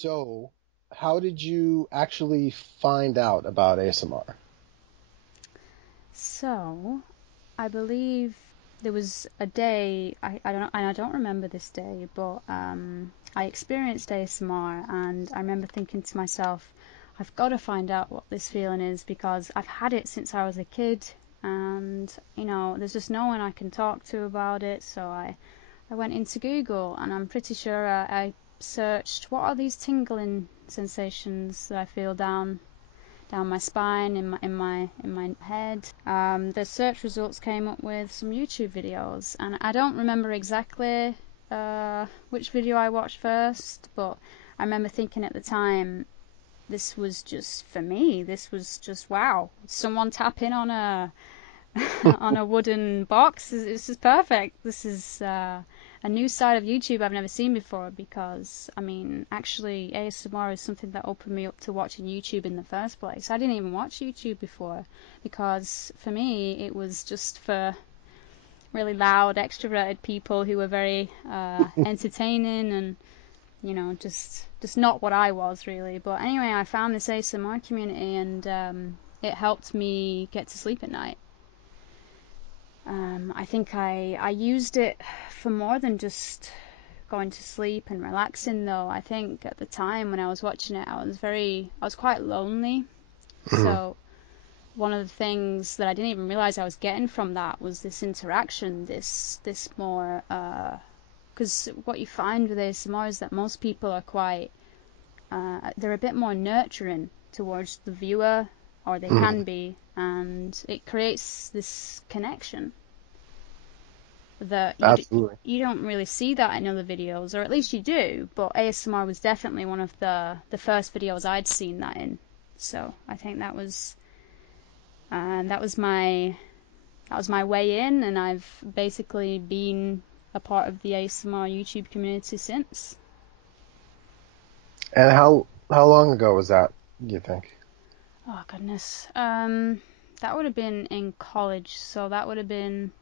So, how did you actually find out about ASMR? So, I believe there was a day, I don't remember this day, but I experienced ASMR and I remember thinking to myself, I've got to find out what this feeling is because I've had it since I was a kid and, there's just no one I can talk to about it. So I went into Google and I'm pretty sure I searched what are these tingling sensations that I feel down my spine, in my head. The search results came up with some YouTube videos, and I don't remember exactly which video I watched first, but I remember thinking at the time, this was just for me. This was just wow. Someone tapping on a on a wooden box. This is perfect. This is a new side of YouTube I've never seen before because, I mean, actually ASMR is something that opened me up to watching YouTube in the first place. I didn't even watch YouTube before because for me it was just for really loud, extroverted people who were very entertaining and, just not what I was really. But anyway, I found this ASMR community and it helped me get to sleep at night. I think I used it for more than just going to sleep and relaxing though. I think at the time when I was watching it, I was quite lonely. Mhm. So one of the things that I didn't even realize I was getting from that was this interaction, this more, because what you find with ASMR is that most people are quite, they're a bit more nurturing towards the viewer, or they Mhm. can be, and it creates this connection that Absolutely. you don't really see that in other videos, or at least you do. But ASMR was definitely one of the first videos I'd seen that in. So I think that was my way in, and I've basically been a part of the ASMR YouTube community since. And how long ago was that, you think? Oh goodness, that would have been in college, so that would have been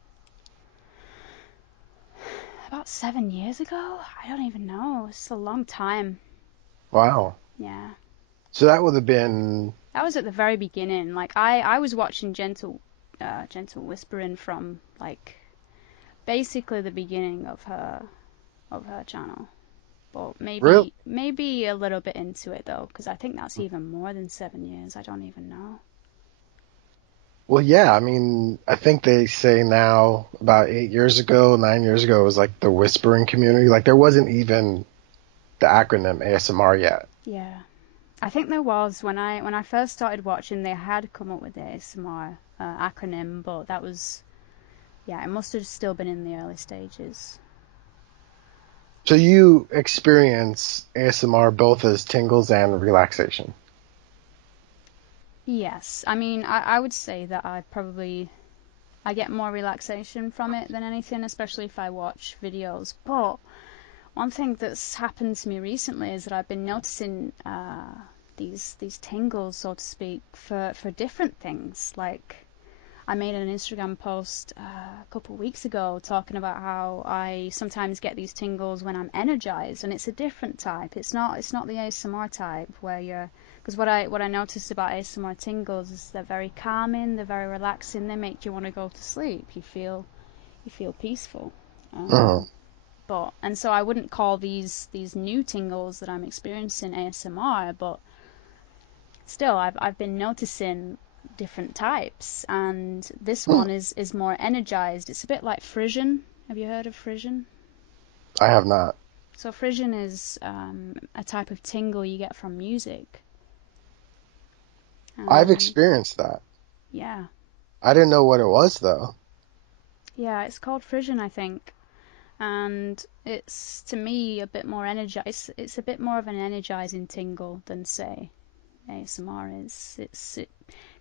about 7 years ago. I don't even know. It's a long time. Wow. Yeah. So that would have been That was at the very beginning. Like I was watching Gentle Whispering from like basically the beginning of her channel, but real. maybe a little bit into it though, because I think that's even more than 7 years. I don't even know. Well, yeah, I mean, I think they say now about 8 years ago, 9 years ago, it was like the whispering community. Like there wasn't even the acronym ASMR yet. Yeah, I think there was when I first started watching. They had come up with the ASMR acronym, but that was yeah, it must have still been in the early stages. So you experience ASMR both as tingles and relaxation. Yes, I mean I would say that I get more relaxation from it than anything, especially if I watch videos. But one thing that's happened to me recently is that I've been noticing these tingles, so to speak, for different things. Like I made an Instagram post a couple of weeks ago talking about how I sometimes get these tingles when I'm energized, and it's a different type. It's not the ASMR type where you're because what I noticed about ASMR tingles is they're very calming, they're very relaxing, they make you want to go to sleep. You feel peaceful. Uh-huh. But and so I wouldn't call these new tingles that I'm experiencing ASMR, but still I've been noticing different types, and this one is more energized. It's a bit like frisson. Have you heard of frisson? I have not. So frisson is a type of tingle you get from music, I've and experienced that. yeah, I didn't know what it was though. yeah, it's called frisson, I think. And it's to me a bit more energized. It's a bit more of an energizing tingle than say ASMR is. It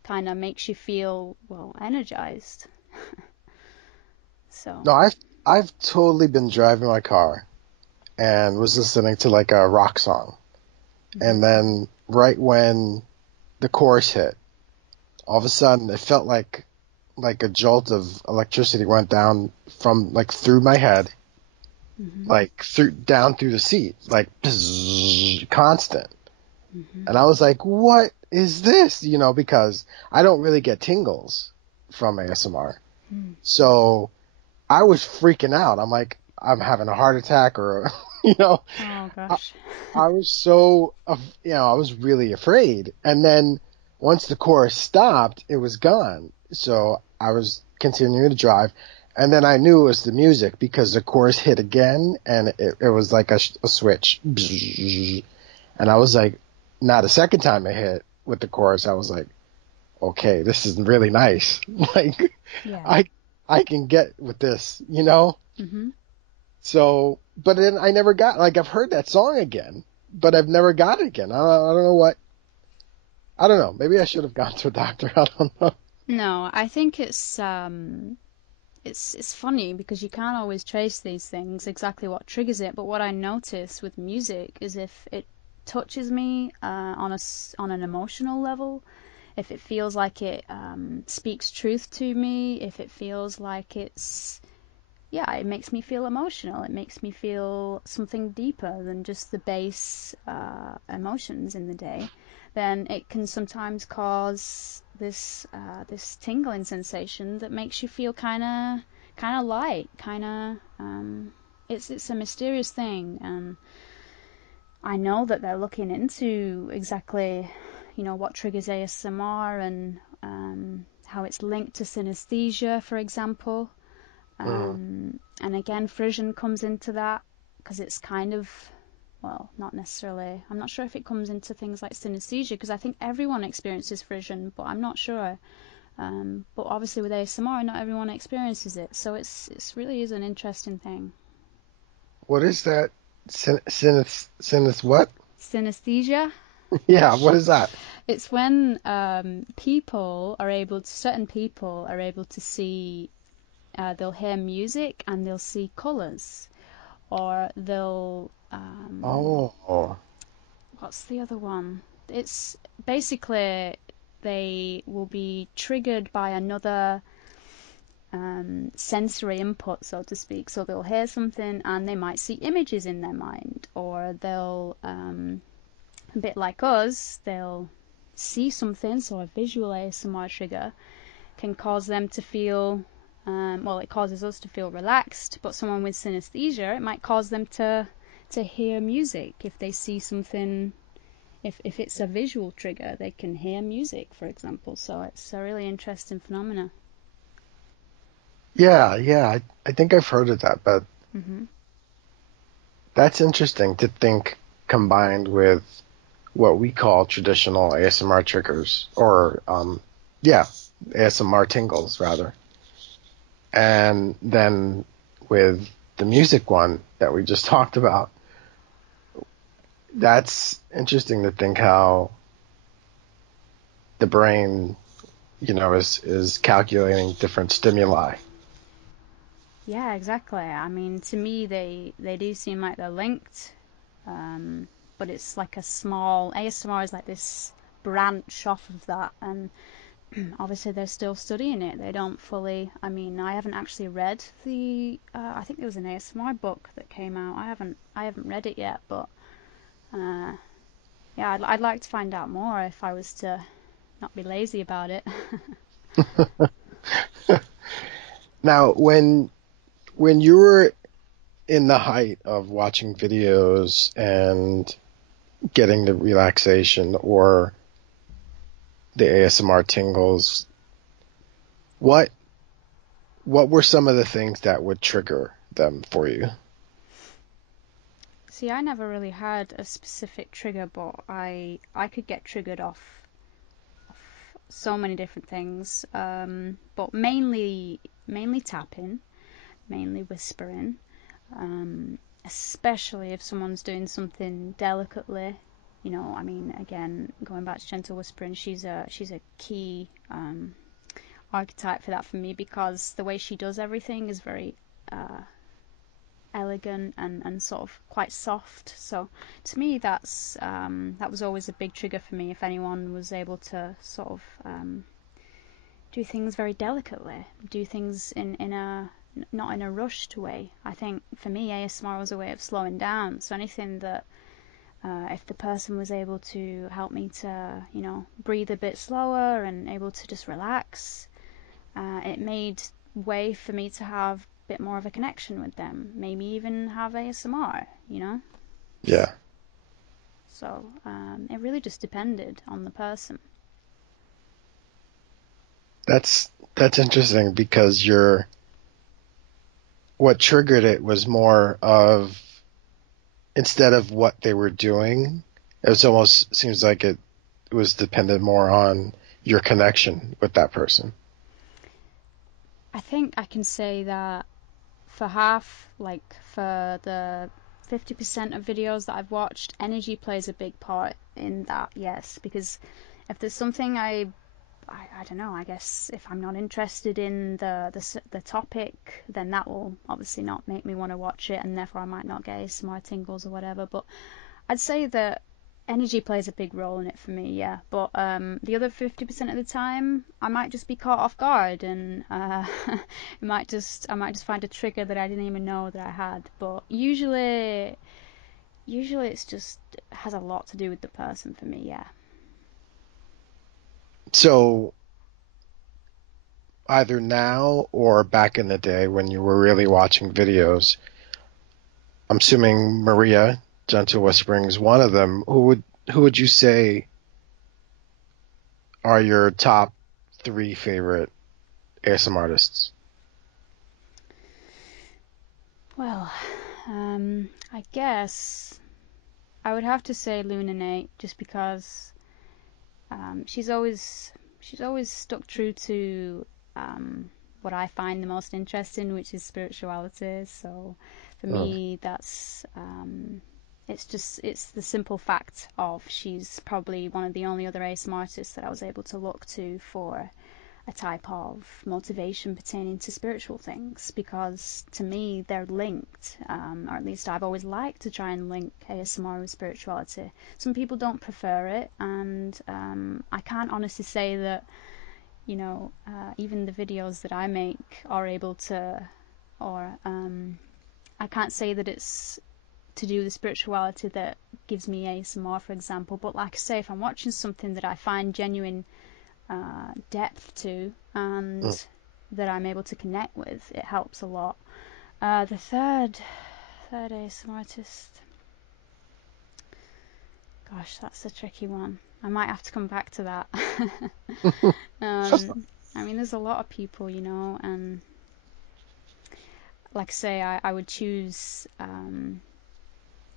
kind of makes you feel well energized. So No, I've totally been driving my car and was listening to like a rock song. mhm. And then right when the chorus hit, all of a sudden it felt like a jolt of electricity went down from like through my head Mhm. like through down through the seat, like bzzz, constant. Mhm. And I was like, what is this? Because I don't really get tingles from ASMR. Mm. So I was freaking out. I'm like, I'm having a heart attack or, Oh I, gosh. I was so, I was really afraid. And then once the chorus stopped, it was gone. So I was continuing to drive. And then I knew it was the music because the chorus hit again and it was like a switch. And I was like, now the second time it hit with the chorus, I was like, okay, this is really nice. Like, Yeah. I, I can get with this. Mhm. So, but then I never got, like, I've heard that song again, but I've never got it again. I don't know what, I don't know. Maybe I should have gone to a doctor. I don't know. No, I think it's funny because you can't always trace these things exactly what triggers it. But what I notice with music is if it touches me on an emotional level, if it feels like it speaks truth to me, if it feels like it makes me feel emotional. It makes me feel something deeper than just the base emotions in the day. Then it can sometimes cause this tingling sensation that makes you feel kind of light, kind of. It's a mysterious thing, and I know that they're looking into exactly, what triggers ASMR and how it's linked to synesthesia, for example. Mm. And again, frisson comes into that because it's kind of, well, not necessarily. I'm not sure if it comes into things like synesthesia because I think everyone experiences frisson, but I'm not sure. But obviously with ASMR, not everyone experiences it, so it's really is an interesting thing. What is that? Sinus what? Synesthesia. Yeah, what is that? It's when certain people are able to see, they'll hear music and they'll see colours, or they'll Oh, what's the other one? It's basically they will be triggered by another sensory input, so to speak. So they'll hear something and they might see images in their mind, or they'll, a bit like us, they'll see something. So a visual ASMR trigger can cause them to feel, well, it causes us to feel relaxed, but someone with synesthesia, it might cause them to hear music if they see something. If it's a visual trigger, they can hear music, for example. So it's a really interesting phenomena. yeah, yeah. I think I've heard of that, but Hmm. that's interesting to think combined with what we call traditional ASMR triggers, or yeah, ASMR tingles rather. And then with the music one that we just talked about, that's interesting to think how the brain, is calculating different stimuli. Yeah, exactly. I mean, to me, they do seem like they're linked, but it's like a small ASMR is like this branch off of that, and obviously they're still studying it. They don't fully. I mean, I haven't actually read the. I think there was an ASMR book that came out. I haven't read it yet, but uh, yeah, I'd like to find out more if I was to not be lazy about it. Now, when you were in the height of watching videos and getting the relaxation or the ASMR tingles, what what were some of the things that would trigger them for you? See, I never really had a specific trigger, but I could get triggered off so many different things. But mainly tapping, mainly whispering. Especially if someone's doing something delicately. I mean, again, going back to gentle whispering, she's a key archetype for that for me because the way she does everything is very uh, elegant and sort of quite soft. So to me, that was always a big trigger for me. If anyone was able to sort of do things very delicately, do things in a not in a rushed way. I think for me, ASMR was a way of slowing down. So anything that if the person was able to help me to, breathe a bit slower and able to just relax, it made way for me to have a bit more of a connection with them. Maybe even have ASMR. Yeah. So it really just depended on the person. That's interesting because what triggered it was more of, instead of what they were doing, it was almost seems like it was dependent more on your connection with that person. I think I can say that for half, like for the 50% of videos that I've watched, energy plays a big part in that, yes. Because if there's something I don't know, I guess if I'm not interested in the topic, then that will obviously not make me want to watch it, and therefore I might not get ASMR tingles or whatever. But I'd say that energy plays a big role in it for me, yeah. But the other 50% of the time, I might just be caught off guard, and I might just find a trigger that I didn't even know that I had. But usually it's just has a lot to do with the person for me, yeah. So either now or back in the day when you were really watching videos, I'm assuming Maria, Gentle Whispering, is one of them. Who would you say are your top three favorite ASM artists? Well, I guess I would have to say Luna Nate, just because she's always stuck true to what I find the most interesting, which is spirituality. So for Mm. me, it's the simple fact of she's probably one of the only other ASMR artists that I was able to look to for a type of motivation pertaining to spiritual things, because to me they're linked, or at least I've always liked to try and link ASMR with spirituality. Some people don't prefer it, and I can't honestly say that even the videos that I make are able to, or I can't say that it's to do with spirituality that gives me ASMR, for example. But like I say, if I'm watching something that I find genuine depth to, and Mm. that I'm able to connect with, it helps a lot. The third ASMR artist, gosh, that's a tricky one. I might have to come back to that. I mean, there's a lot of people, and like I say, I would choose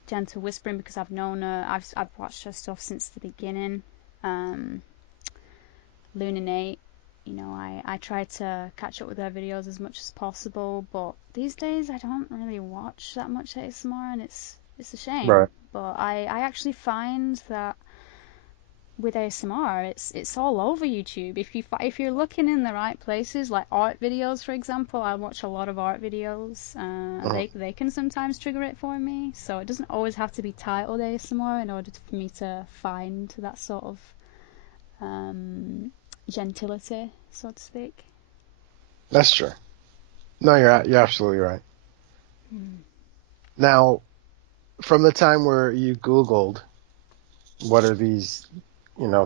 Gentle Whispering because I've known her. I've watched her stuff since the beginning. Um, Lunanate, I try to catch up with her videos as much as possible, but these days I don't really watch that much ASMR, and it's a shame. Right. But I actually find that with ASMR, it's all over YouTube. If you're looking in the right places, like art videos, for example, I watch a lot of art videos. Mm. They can sometimes trigger it for me, so it doesn't always have to be titled ASMR in order for me to find that sort of um, gentility, so to speak. That's true. No, you're absolutely right. Mm. Now, from the time where you Googled what are these,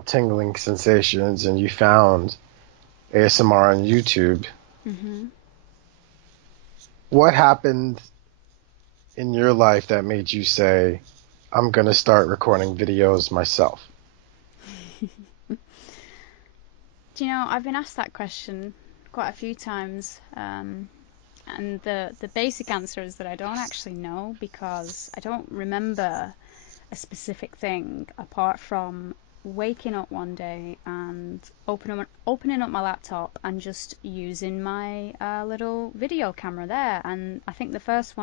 tingling sensations, and you found ASMR on YouTube, Mm-hmm. what happened in your life that made you say, I'm going to start recording videos myself? Do I've been asked that question quite a few times, and the basic answer is that I don't actually know, because I don't remember a specific thing apart from waking up one day and opening up my laptop and just using my little video camera there. And I think the first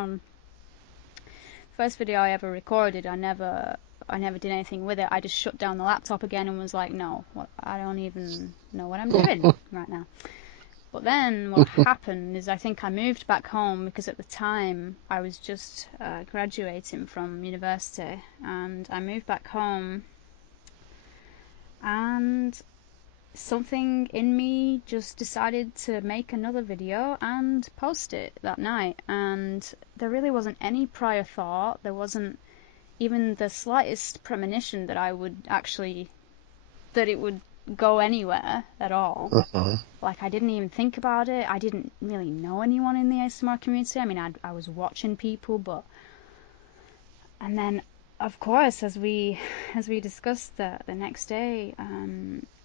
video I ever recorded, I never did anything with it. I just shut down the laptop again and was like, no, I don't even know what I'm doing right now. But then what happened is I think I moved back home, because at the time I was just graduating from university, and I moved back home, and something in me just decided to make another video and post it that night. And there really wasn't any prior thought. There wasn't even the slightest premonition that that it would go anywhere at all. Uh-huh. Like, I didn't even think about it. I didn't really know anyone in the ASMR community. I mean, I was watching people, but... And then, of course, as we discussed the next day,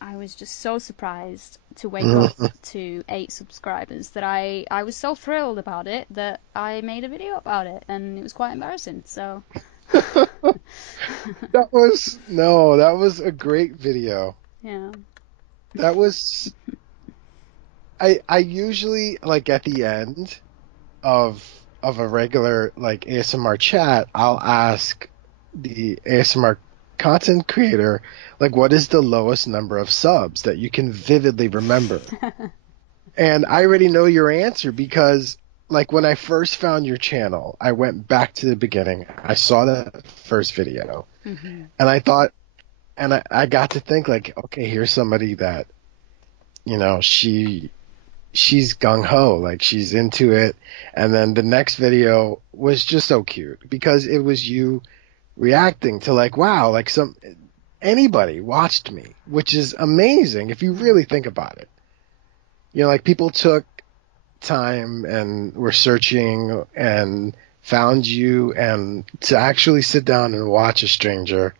I was just so surprised to wake up to 8 subscribers that I was so thrilled about it that I made a video about it, and it was quite embarrassing. So That was a great video. yeah. That was I usually like at the end of a regular like ASMR chat, I'll ask the ASMR content creator like what is the lowest number of subs that you can vividly remember? And I already know your answer because like when I first found your channel, I went back to the beginning. I saw that first video Hmm. and I thought and I got to think like, okay, here's somebody that, you know, she's gung ho, like she's into it. And then the next video was just so cute because it was you reacting to like, wow, like anybody watched me, which is amazing if you really think about it. You know, like people took time and were searching and found you, and to actually sit down and watch a stranger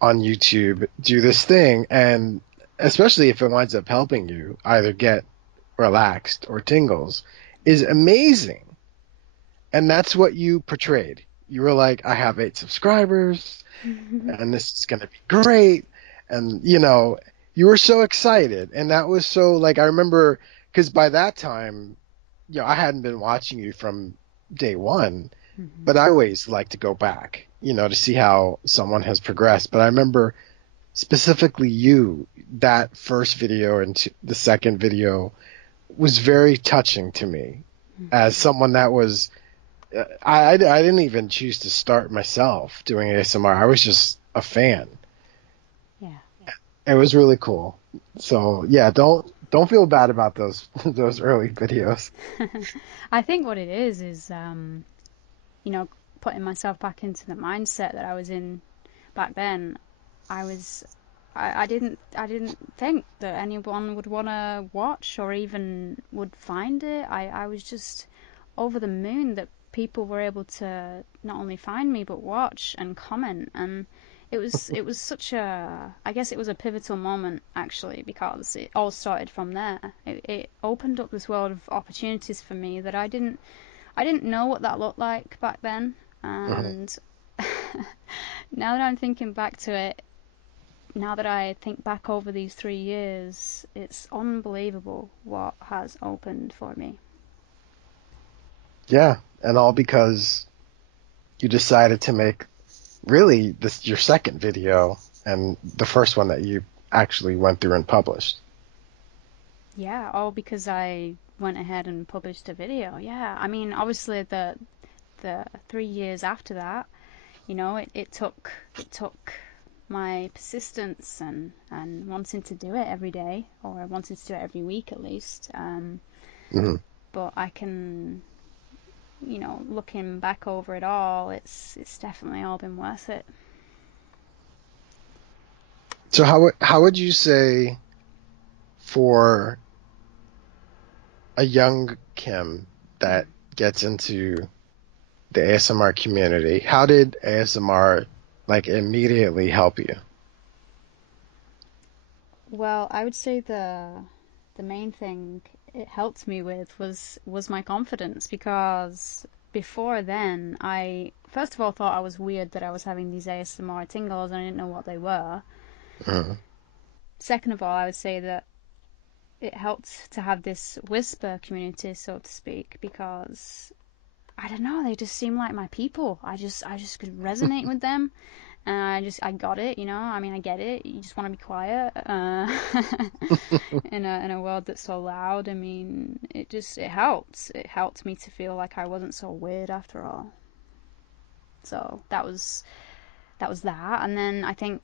on YouTube do this thing, and especially if it winds up helping you either get relaxed or tingles, is amazing. And that's what you portrayed. You were like, I have 8 subscribers and this is going to be great. And, you know, you were so excited. And that was so, like, I remember, because by that time, you know, I hadn't been watching you from day one, but I always like to go back, you know, to see how someone has progressed. But I remember specifically you, that first video and the second video was very touching to me as someone that was I didn't even choose to start myself doing ASMR. I was just a fan. Yeah. It was really cool. So yeah, don't feel bad about those those early videos. I think what it is you know, putting myself back into the mindset that I was in back then. I was I didn't think that anyone would want to watch or even would find it. I was just over the moon that people were able to not only find me but watch and comment. And it was such a, I guess it was a pivotal moment actually, because it all started from there. It opened up this world of opportunities for me that I didn't know what that looked like back then. Mhm. And now that I'm thinking back to it, now that I think back over these 3 years, it's unbelievable what has opened for me. Yeah, and all because you decided to make really this your second video and the first one that you actually went through and published. Yeah, all because I went ahead and published a video. Yeah, I mean, obviously the 3 years after that, you know, it took my persistence and wanting to do it every day, or wanting to do it every week at least. Mhm. But I can, looking back over it all, it's definitely all been worth it. So how would you say for a young Kim that gets into the ASMR community, how did ASMR like immediately help you? Well, I would say the main thing it helped me with was my confidence, because before then I first of all thought I was weird that I was having these ASMR tingles and I didn't know what they were. Mhm. Second of all, I would say that it helped to have this whisper community, so to speak, because I don't know, they just seem like my people. I just could resonate with them, and I got it, I mean, I get it. You just want to be quiet, in a world that's so loud. I mean, it helped. It helped me to feel like I wasn't so weird after all. So that was, that was that. And then I think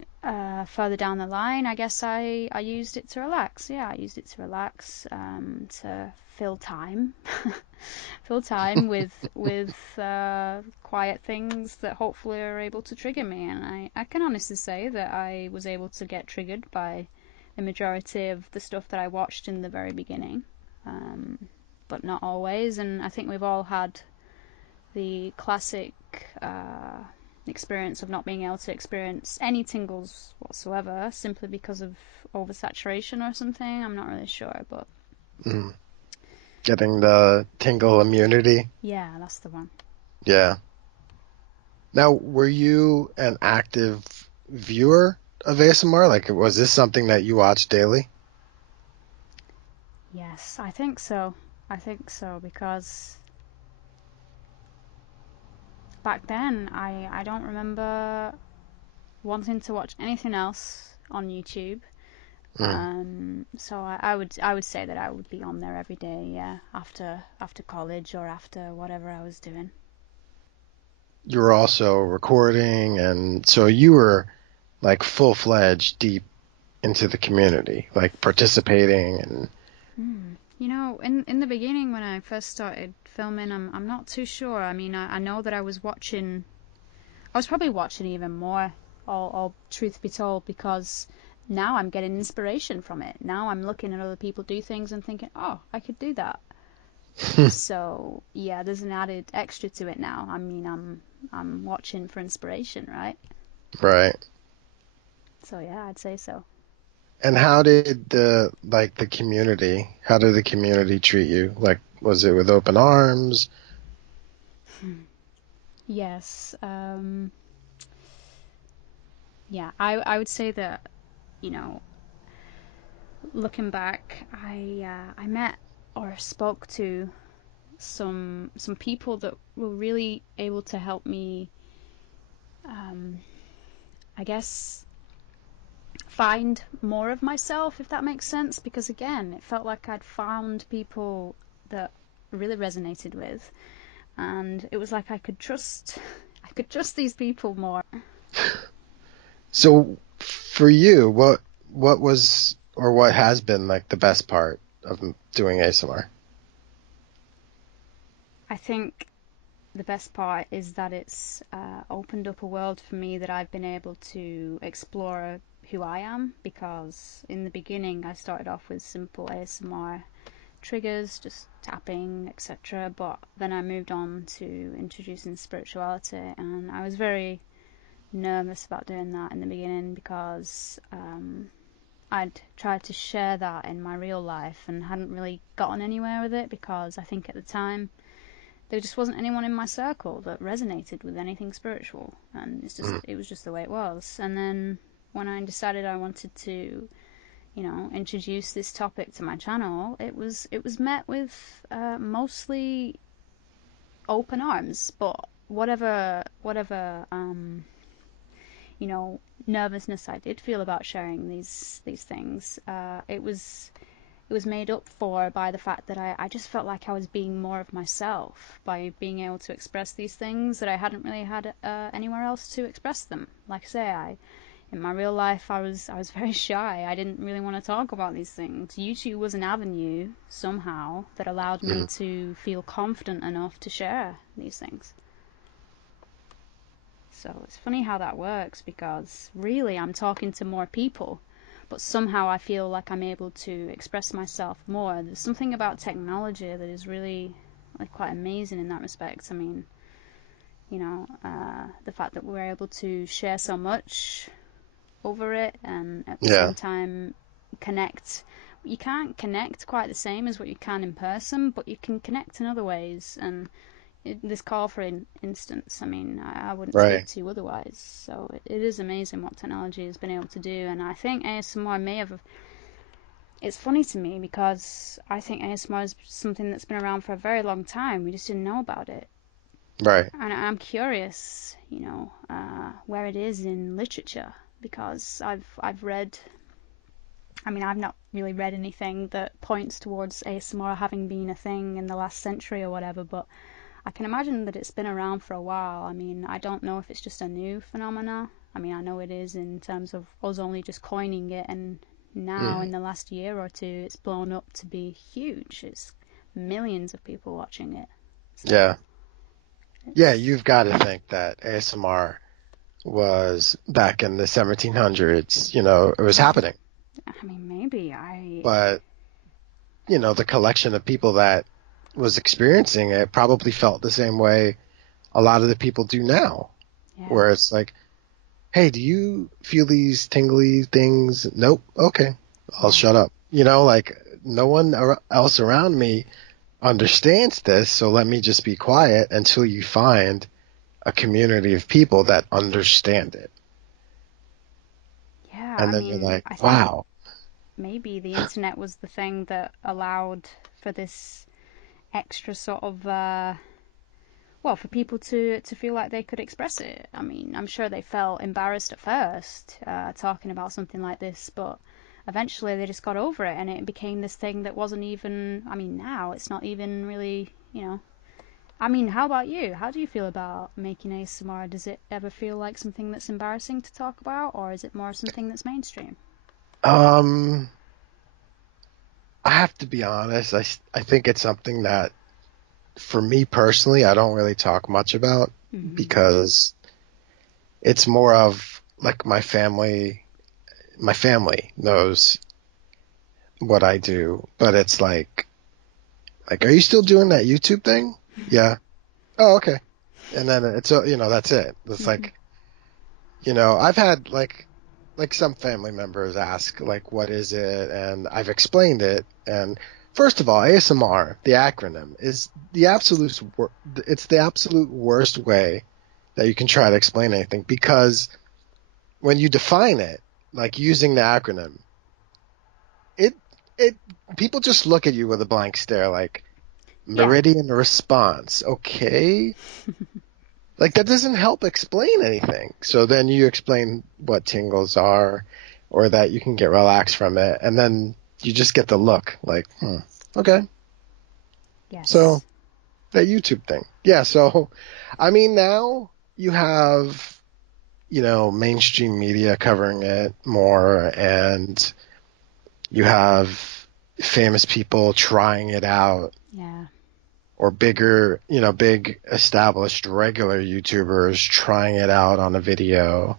further down the line, I guess I used it to relax. Yeah, I used it to relax, to fill time, fill time with quiet things that hopefully are able to trigger me. And I can honestly say that I was able to get triggered by the majority of the stuff that I watched in the very beginning, um, but not always. And I think we've all had the classic experience of not being able to experience any tingles whatsoever simply because of oversaturation or something. I'm not really sure, but Mm. Getting the tingle immunity. yeah, that's the one. Yeah. Now, were you an active viewer of ASMR? Like, was this something that you watched daily? Yes, I think so. I think so because back then I don't remember wanting to watch anything else on YouTube. Mm. So I would say that I would be on there every day, yeah, after college or after whatever I was doing. You were also recording, and so you were like full-fledged deep into the community, like participating and In the beginning when I first started filming, I'm not too sure. I mean, I know that I was watching. I was probably watching even more. All truth be told, because now I'm getting inspiration from it. Now I'm looking at other people do things and thinking, oh, I could do that. So yeah, there's an added extra to it now. I mean, I'm watching for inspiration, right? right. So yeah, I'd say so. And how did the community treat you? Like, was it with open arms? Yes. Yeah, I would say that, you know, looking back, I met or spoke to some people that were really able to help me, um, I guess, find more of myself, if that makes sense. Because again, it felt like I'd found people that really resonated with, and it was like I could trust, I could trust these people more. So for you, what was or what has been like the best part of doing ASMR? I think the best part is that it's opened up a world for me that I've been able to explore who I am, because in the beginning I started off with simple ASMR triggers, just tapping, etc. But then I moved on to introducing spirituality, and I was very nervous about doing that in the beginning because I'd tried to share that in my real life and hadn't really gotten anywhere with it, because I think at the time there just wasn't anyone in my circle that resonated with anything spiritual, and Mm. it was just the way it was. And then when I decided I wanted to, introduce this topic to my channel, it was met with mostly open arms. But whatever nervousness I did feel about sharing these things, it was made up for by the fact that I just felt like I was being more of myself by being able to express these things that I hadn't really had anywhere else to express them. Like I say, in my real life, I was very shy. I didn't really want to talk about these things. YouTube was an avenue somehow that allowed me Mm. to feel confident enough to share these things. So it's funny how that works, because really I'm talking to more people, but somehow I feel like I'm able to express myself more. There's something about technology that is really like quite amazing in that respect. I mean, the fact that we're able to share so much over it and at the Yeah. same time connect. You can't connect quite the same as what you can in person, but you can connect in other ways. And this call for instance, I mean, I wouldn't speak Right. to you otherwise. So it is amazing what technology has been able to do. And I think ASMR may have. It's funny to me because I think ASMR is something that's been around for a very long time. We just didn't know about it. Right. And I'm curious, where it is in literature, because I've read. I mean, I've not really read anything that points towards ASMR having been a thing in the last century or whatever, but I can imagine that it's been around for a while. I mean, I don't know if it's just a new phenomena. I mean, I know it is in terms of us only just coining it, and now Mhm. in the last year or two, it's blown up to be huge. It's millions of people watching it. So Yeah. Yeah, it's, you've got to think that ASMR was back in the 1700s, it was happening. I mean, maybe I, But, the collection of people that was experiencing it probably felt the same way a lot of the people do now, yeah, where it's like, hey, do you feel these tingly things? Nope. Okay. I'll yeah, shut up. Like no one else around me understands this, so let me just be quiet until you find a community of people that understand it. yeah. I And then you're mean, like, I think wow. maybe the internet was the thing that allowed for this extra sort of well, for people to feel like they could express it. I mean, I'm sure they felt embarrassed at first talking about something like this, but eventually they just got over it, and it became this thing that wasn't even. I mean, now it's not even really, you know. I mean, how about you? How do you feel about making ASMR? Does it ever feel like something that's embarrassing to talk about, or is it more something that's mainstream? Um, I have to be honest. I think it's something that, for me personally, I don't really talk much about Hmm. because it's more of like my family. My family knows what I do, but it's like, are you still doing that YouTube thing? Yeah. Oh, okay. And then that's it. It's like, I've had like some family members ask like, what is it? And I've explained it. And first of all, ASMR, the acronym is it's the absolute worst way that you can try to explain anything, because when you define it, like using the acronym, it, it, people just look at you with a blank stare, like, Yeah. meridian response. Okay. Like that doesn't help explain anything. So then you explain what tingles are, or that you can get relaxed from it, and then you just get the look like, okay. So Yes. that YouTube thing. Yeah, so I mean now you have, mainstream media covering it more, and you have famous people trying it out, Yeah. or bigger, big established regular YouTubers trying it out on a video.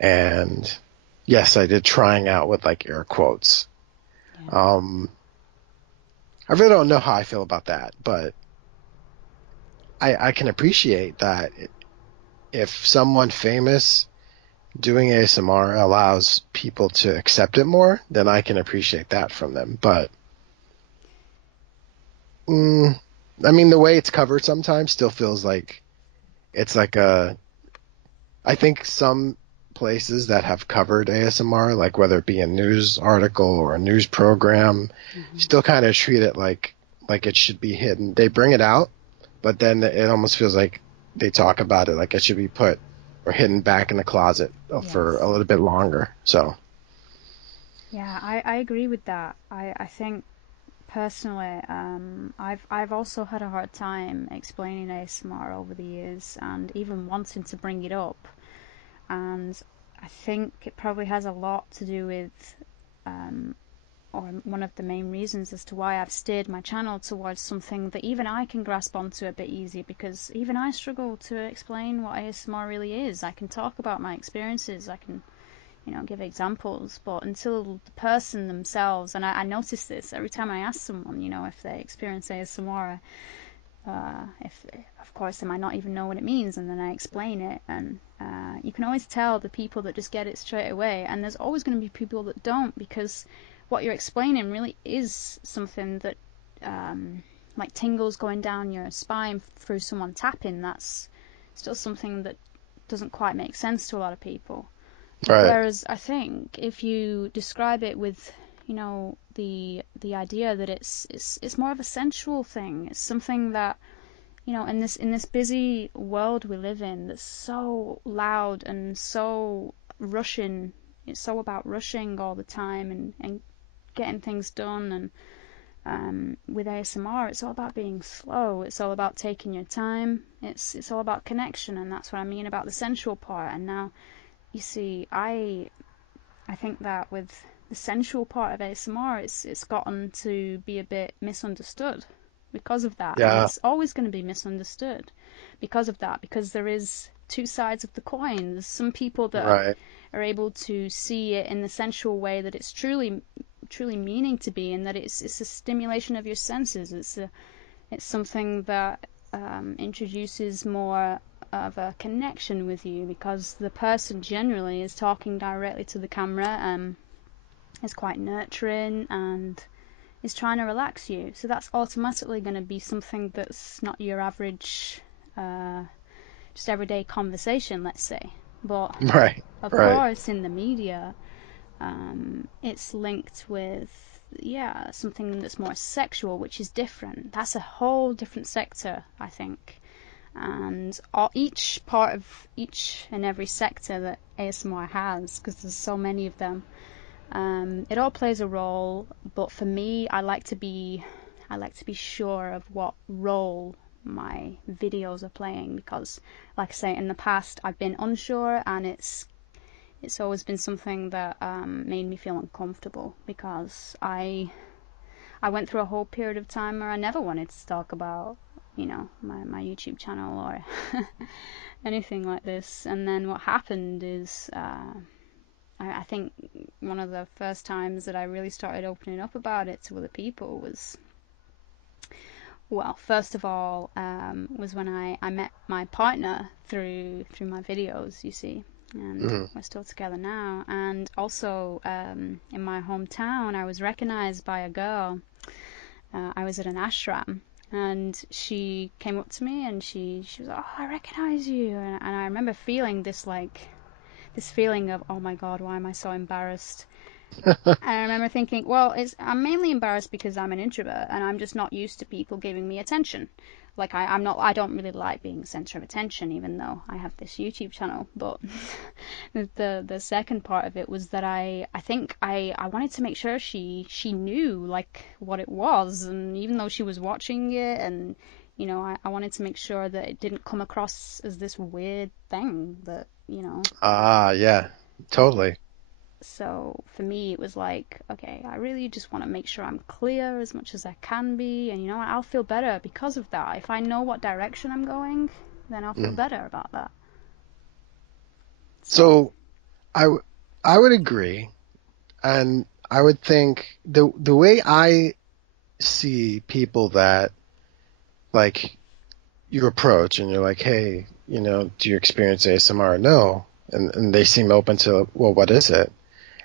And yes, I did trying out with like air quotes. Yeah. Um, I really don't know how I feel about that, but I can appreciate that if someone famous doing ASMR allows people to accept it more, then I can appreciate that from them. But, mm, I mean, the way it's covered sometimes still feels like it's like I think some places that have covered ASMR, like whether it be a news article or a news program, Hmm. still kind of treat it like it should be hidden. They bring it out, but then it almost feels like they talk about it like it should be put or hidden back in the closet for a Yes. little bit longer. So, Yeah, I agree with that. I think personally, I've also had a hard time explaining ASMR over the years, and even wanting to bring it up. And I think it probably has a lot to do with, or one of the main reasons as to why I've steered my channel towards something that even I can grasp onto a bit easier, because even I struggle to explain what ASMR really is. I can talk about my experiences, I can give examples, but until the person themselves, and I notice this every time I ask someone, if they experience ASMR, if of course they might not even know what it means, and then I explain it, and you can always tell the people that just get it straight away, and there's always going to be people that don't, because what you're explaining really is something that, like tingles going down your spine through someone tapping, that's still something that doesn't quite make sense to a lot of people. right, Whereas I think if you describe it with, the idea that it's more of a sensual thing. It's something that, in this busy world we live in, that's so loud and so rushing. It's so about rushing all the time, and getting things done, and with ASMR, it's all about being slow. It's all about taking your time. It's all about connection, and that's what I mean about the sensual part. And now, you see, I think that with the sensual part of ASMR, it's gotten to be a bit misunderstood because of that, and Yeah. it's always going to be misunderstood because of that, because there is two sides of the coin. There's some people that Right. are able to see it in the sensual way that it's truly meaning to be, and that it's a stimulation of your senses. It's something that introduces more of a connection with you because the person generally is talking directly to the camera and is quite nurturing and is trying to relax you. So that's automatically going to be something that's not your average, uh, just everyday conversation, let's say. But Right. of Right. course, in the media, it's linked with, yeah, something that's more sexual, which is different. That's a whole different sector, I think. And each part of each and every sector that ASMR has, because there's so many of them, it all plays a role. But for me, I like to be sure of what role my videos are playing, because, like I say, in the past I've been unsure, and it's always been something that made me feel uncomfortable, because I went through a whole period of time where I never wanted to talk about, my YouTube channel or anything like this. And then what happened is, I think one of the first times that I really started opening up about it to other people was, well, first of all, was when I met my partner through my videos, you see, and Hmm. we're still together now. And also, in my hometown, I was recognized by a girl. I was at an ashram, and she came up to me and she was like, "Oh, I recognize you," and I remember feeling this feeling of, oh my God, why am I so embarrassed? I remember thinking, well, I'm mainly embarrassed because I'm an introvert and I'm just not used to people giving me attention. Like I don't really like being the center of attention, even though I have this YouTube channel. But the second part of it was that I think I wanted to make sure she knew like what it was, and even though she was watching it, and I wanted to make sure that it didn't come across as this weird thing that. Ah, yeah. Totally. So for me, it was like, okay, I really just want to make sure I'm clear as much as I can be, and I'll feel better because of that. If I know what direction I'm going, then I'll feel Mhm. better about that. So, So I would agree, and I would think the way I see people that like you approach and you're like, hey, do you experience ASMR? No. And they seem open to, well, what is it?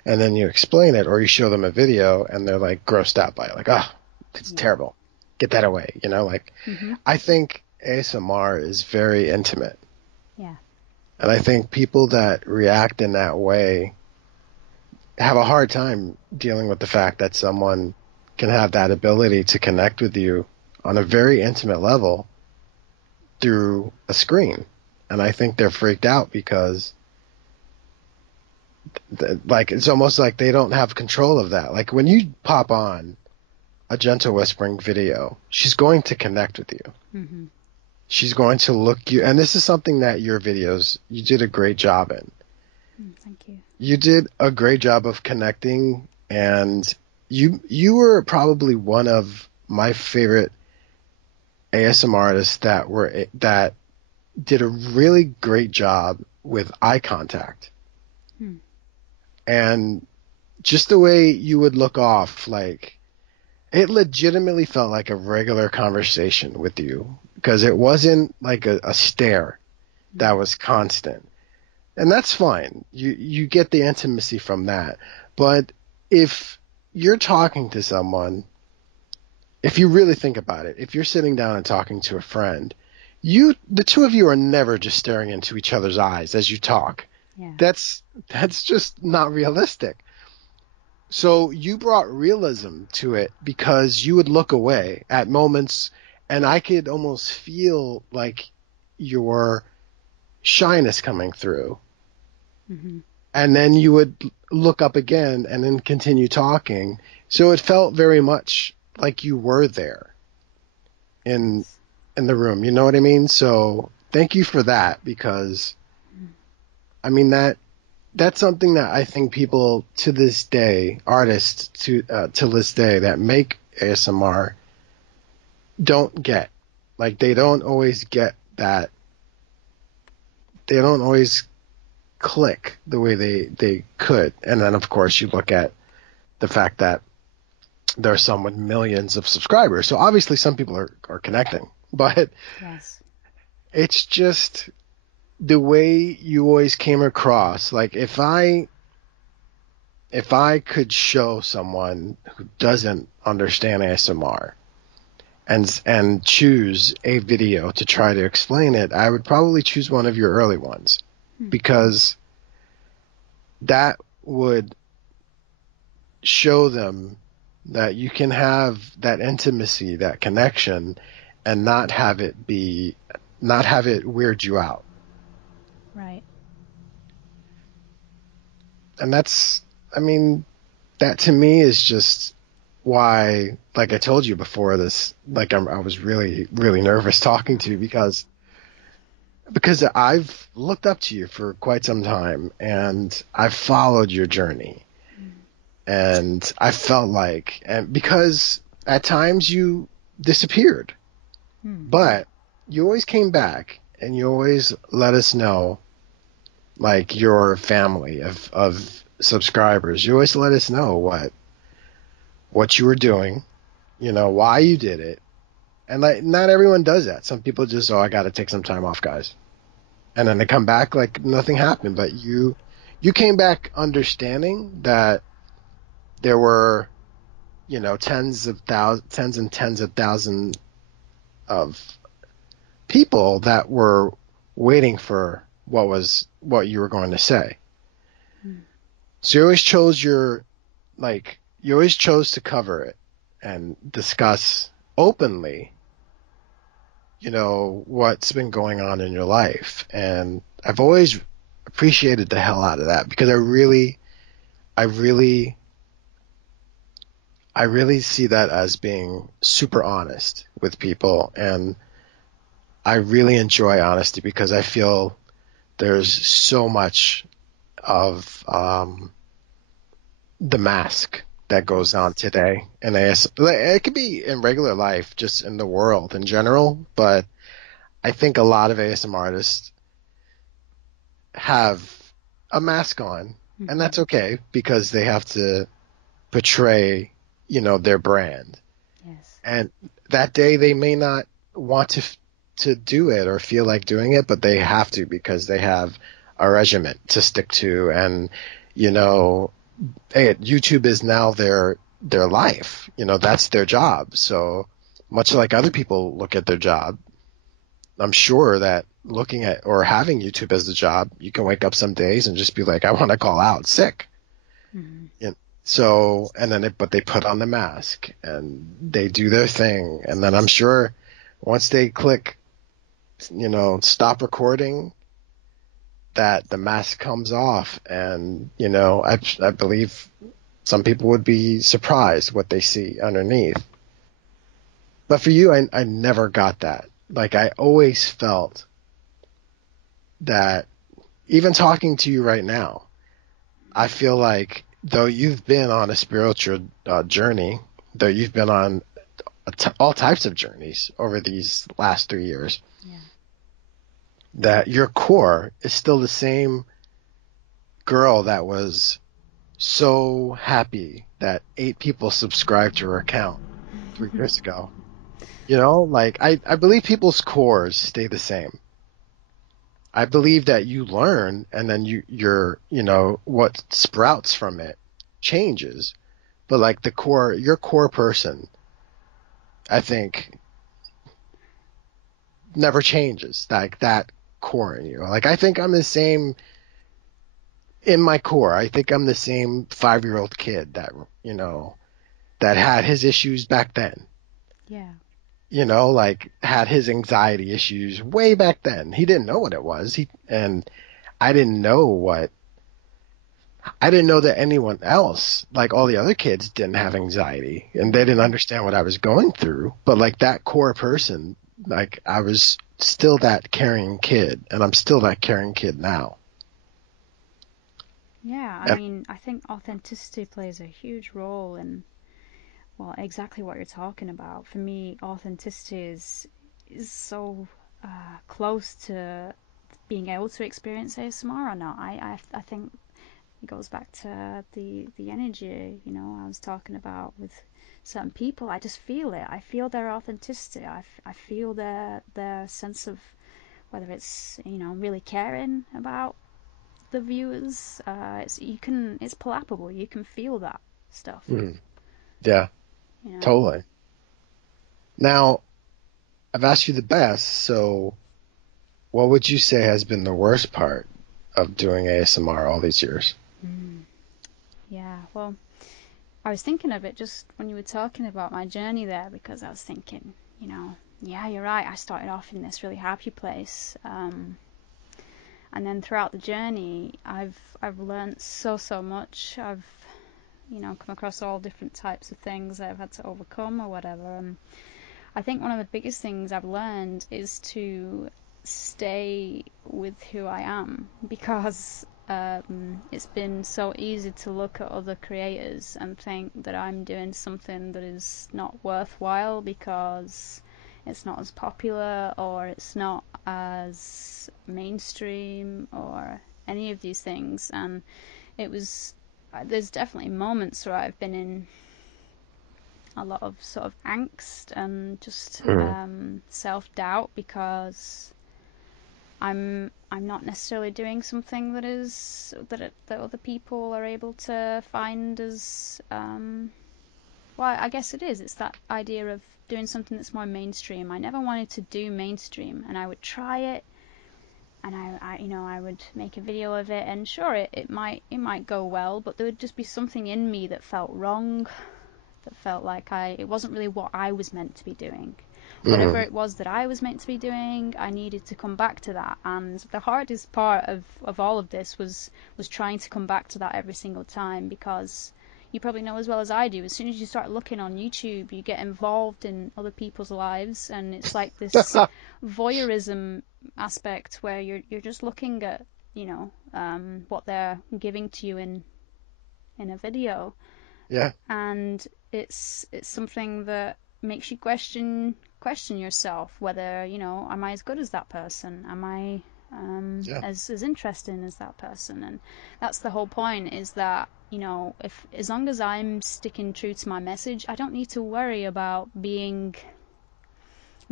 And then you explain it or you show them a video and they're like grossed out by it. Like, oh, it's yeah. terrible. Get that away. Like Mhm. I think ASMR is very intimate. Yeah. And I think people that react in that way have a hard time dealing with the fact that someone can have that ability to connect with you on a very intimate level through a screen. And I think they're freaked out because like it's almost like they don't have control of that. Like when you pop on a gentle whispering video, she's going to connect with you. Mhm. She's going to look you, and this is something that your videos you did a great job in. Thank you. You did a great job of connecting, and you were probably one of my favorite ASMR artists that did a really great job with eye contact Hmm. and just the way you would look off, like it legitimately felt like a regular conversation with you because it wasn't like a stare that Yeah. was constant. And that's fine. You get the intimacy from that. But if you're talking to someone, if you really think about it, if you're sitting down and talking to a friend, the two of you are never just staring into each other's eyes as you talk. Yeah. That's just not realistic. So you brought realism to it because you would look away at moments and I could almost feel like your shyness coming through. Mhm. And then you would look up again and then continue talking. So it felt very much like you were there in Yes. in the room. You know what I mean? So thank you for that, because I mean that's something that I think people to this day, artists to this day that make ASMR don't get. Like they don't always get that. They don't always click the way they could. And then of course you look at the fact that there are some with millions of subscribers. So obviously some people are connecting, but Yes. it's just the way you always came across. Like if I could show someone who doesn't understand ASMR and choose a video to try to explain it, I would probably choose one of your early ones, Hmm. because that would show them that you can have that intimacy, that connection, and not have it weird you out. Right. And that's, I mean, that to me is just why, like I told you before this, like I was really, really nervous talking to you, because I've looked up to you for quite some time and I've followed your journey, and I felt like, and because at times you disappeared, Hmm. but you always came back and you always let us know, like your family of subscribers. You always let us know what you were doing, why you did it. And like not everyone does that. Some people just, oh, I got to take some time off, guys. And then they come back like nothing happened, but you came back understanding that there were, tens and tens of thousands of people that were waiting for what you were going to say. Hmm. So you always chose to cover it and discuss openly, what's been going on in your life. And I've always appreciated the hell out of that, because I really, I really see that as being super honest with people. And I really enjoy honesty, because I feel there's so much of, the mask that goes on Yes. today. And it could be in regular life, just in the world in general. But I think a lot of ASM artists have a mask on, and Hmm. that's okay, because they have to portray, their brand. Yes. And that day they may not want to do it or feel like doing it, but they have to, because they have a regiment to stick to. And, you know, hey, YouTube is now their life. That's their job. So much like other people look at their job, I'm sure that looking at or having YouTube as the job, you can wake up some days and just be like, I want to call out sick. Hmm. And so, and then but they put on the mask and they do their thing. And then I'm sure once they click, stop recording, that the mask comes off. And, I believe some people would be surprised what they see underneath. But for you, I never got that. Like I always felt that, even talking to you right now, I feel like though you've been on a spiritual journey, though you've been on all types of journeys over these last 3 years, Yeah. that your core is still the same girl that was so happy that 8 people subscribed to her account 3 years ago. Like I believe people's cores stay the same. I believe that you learn and then what sprouts from it changes. But like your core person, I think never changes. Like that core in you. Like I think I'm the same in my core. I think I'm the same 5-year-old kid that had his issues back then. Yeah. Like had his anxiety issues way back then. He didn't know what it was. And I didn't know I didn't know that anyone else, like all the other kids, didn't have anxiety and they didn't Mm. understand what I was going through. But like that core person, like I was still that caring kid and I'm still that caring kid now. Yeah, I And, mean, I think authenticity plays a huge role in, well, exactly what you're talking about. For me, authenticity is so close to being able to experience ASMR or not. I think it goes back to the energy, I was talking about with certain people. I just feel it. I feel their authenticity. I feel their sense of whether it's, really caring about the viewers. It's palpable. You can feel that stuff. mm, yeah, You know. totally. Now, I've asked you the best, so what would you say has been the worst part of doing ASMR all these years? Mm. Yeah. Well, I was thinking of it just when you were talking about my journey there because I was thinking, yeah, you're right. I started off in this really happy place, and then throughout the journey, I've learned so much. I've come across all different types of things that I've had to overcome or whatever. And I think one of the biggest things I've learned is to stay with who I am because it's been so easy to look at other creators and think that I'm doing something that is not worthwhile because it's not as popular or it's not as mainstream or any of these things. And it was, there's definitely moments where I've been in a lot of sort of angst and just Mm, self-doubt because I'm not necessarily doing something that other people are able to find as well, I guess it is. It's that idea of doing something that's more mainstream. I never wanted to do mainstream, and I would try it, and I would make a video of it, and sure, it might go well, but there would just be something in me that felt wrong, that felt like it wasn't really what I was meant to be doing. Whatever mm, it was that I was meant to be doing, I needed to come back to that. And the hardest part of all of this was trying to come back to that every single time because you probably know as well as I do, as soon as you start looking on YouTube, you get involved in other people's lives, and it's like this voyeurism aspect where you're just looking at what they're giving to you in a video, yeah, and it's something that makes you question yourself whether am I as good as that person, am I yeah. as interesting as that person. And that's the whole point, is that if as long as I'm sticking true to my message, I don't need to worry about being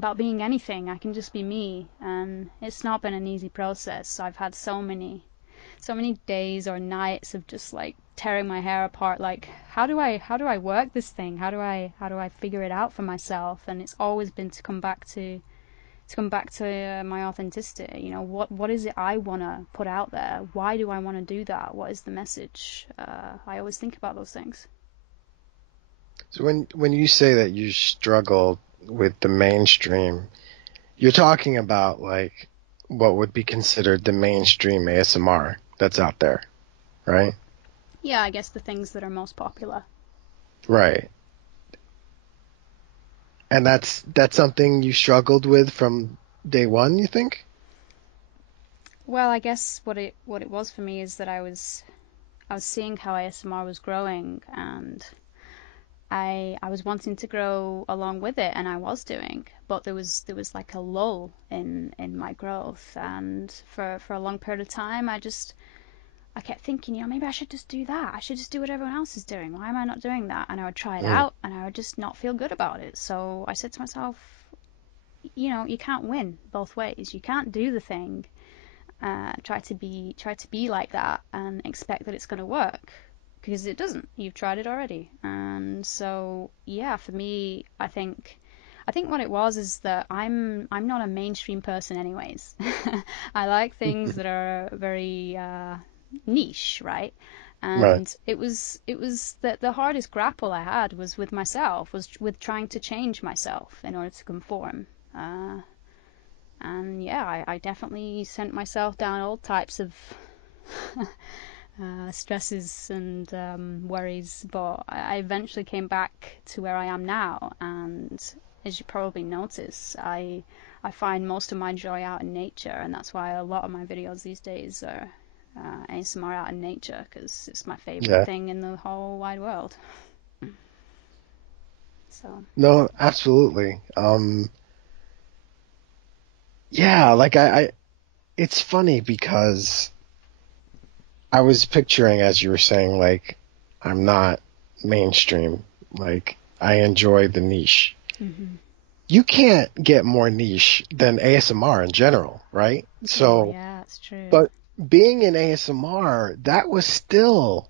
anything. I can just be me, and it's not been an easy process. I've had so many days or nights of just like tearing my hair apart, like how do I work this thing, how do I figure it out for myself. And it's always been to come back to my authenticity. What is it I want to put out there? Why do I want to do that? What is the message? I always think about those things. So when you say that you struggle with the mainstream, you're talking about like what would be considered the mainstream ASMR that's out there, right? Yeah, I guess the things that are most popular. Right. And that's something you struggled with from day one, you think? Well, I guess what it was for me is that I was seeing how ASMR was growing, and I was wanting to grow along with it, and I was doing, but there was like a lull in my growth. And for a long period of time, I kept thinking, maybe I should just do that. I should just do what everyone else is doing. Why am I not doing that? And I would try it Mm, out, and I would just not feel good about it. So I said to myself, you can't win both ways. You can't do the thing, try to be like that and expect that it's going to work, because it doesn't. You've tried it already. And so yeah, for me, I think what it was is that I'm not a mainstream person anyways. I like things that are very niche, right? right. And it was that the hardest grapple I had was with myself, was with trying to change myself in order to conform. And yeah, I definitely sent myself down all types of stresses and worries. But I eventually came back to where I am now, and as you probably notice, I find most of my joy out in nature, and that's why a lot of my videos these days are ASMR out in nature because it's my favorite Yeah. thing in the whole wide world. So No, absolutely. Yeah, like it's funny because I was picturing, as you were saying, like, I'm not mainstream. Like, I enjoy the niche. hmm You can't get more niche than ASMR in general, right? oh So, yeah, it's true. but being in ASMR, that was still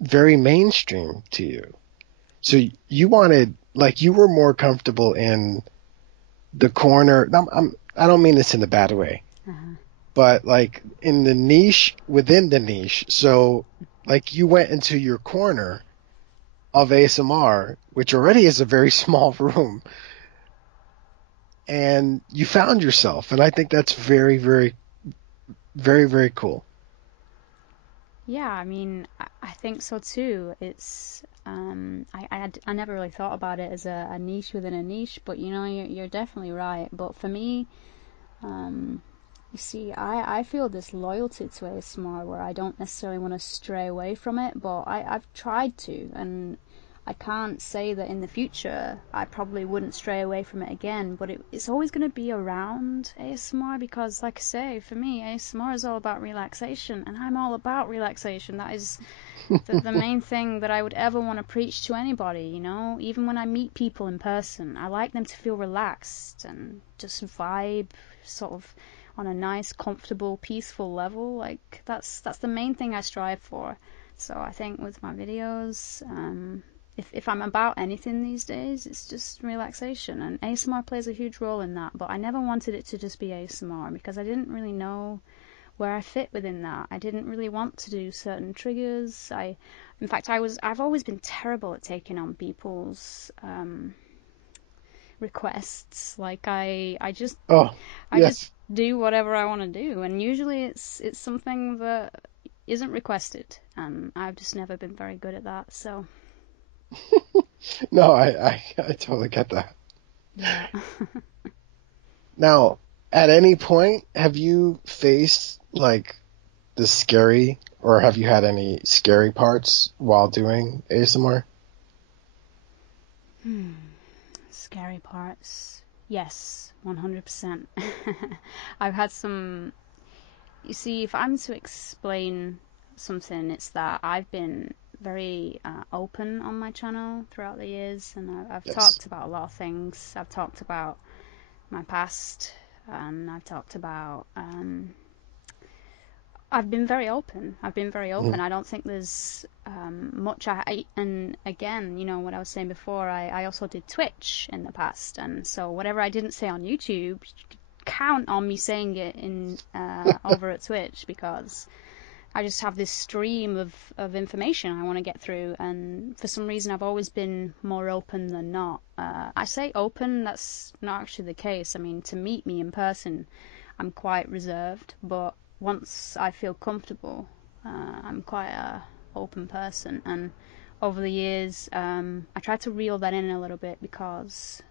very mainstream to you. So you wanted, like, you were more comfortable in the corner. I don't mean this in a bad way, Uh-huh. but like in the niche within the niche. So, like, you went into your corner of ASMR, which already is a very small room, and you found yourself. And I think that's very, very, very, very cool. Yeah, I mean, I think so too. It's I never really thought about it as a niche within a niche, but you know, you're definitely right. But for me, um, you see, I feel this loyalty to ASMR where I don't necessarily want to stray away from it, but I've tried to, and I can't say that in the future I probably wouldn't stray away from it again, but it's always going to be around ASMR because, like I say, for me, ASMR is all about relaxation, and I'm all about relaxation. That is the main thing that I would ever want to preach to anybody, you know? Even when I meet people in person, I like them to feel relaxed and just vibe sort of on a nice, comfortable, peaceful level. Like that's the main thing I strive for. So I think with my videos, if I'm about anything these days, it's just relaxation, and ASMR plays a huge role in that. But I never wanted it to just be ASMR because I didn't really know where I fit within that. I didn't really want to do certain triggers. In fact, I've always been terrible at taking on people's requests. Like Oh, I just yes. do whatever I want to do, and usually it's something that isn't requested, and I've just never been very good at that. So No, I totally get that. yeah. Now, at any point, have you faced like the scary, or have you had any scary parts while doing ASMR? Scary parts. Yes, 100%. I've had some. You see, if I'm to explain something, it's that I've been very open on my channel throughout the years, and I've Yes. talked about a lot of things. I've talked about my past, and I've talked about. I've been very open. I've been very open. Mhm. I don't think there's much. And again, you know what I was saying before. I also did Twitch in the past, and so whatever I didn't say on YouTube, count on me saying it in over at Twitch because I just have this stream of information I want to get through, and for some reason I've always been more open than not. I say open, that's not actually the case. I mean, to meet me in person, I'm quite reserved, but once I feel comfortable, I'm quite a open person, and over the years, I try to reel that in a little bit because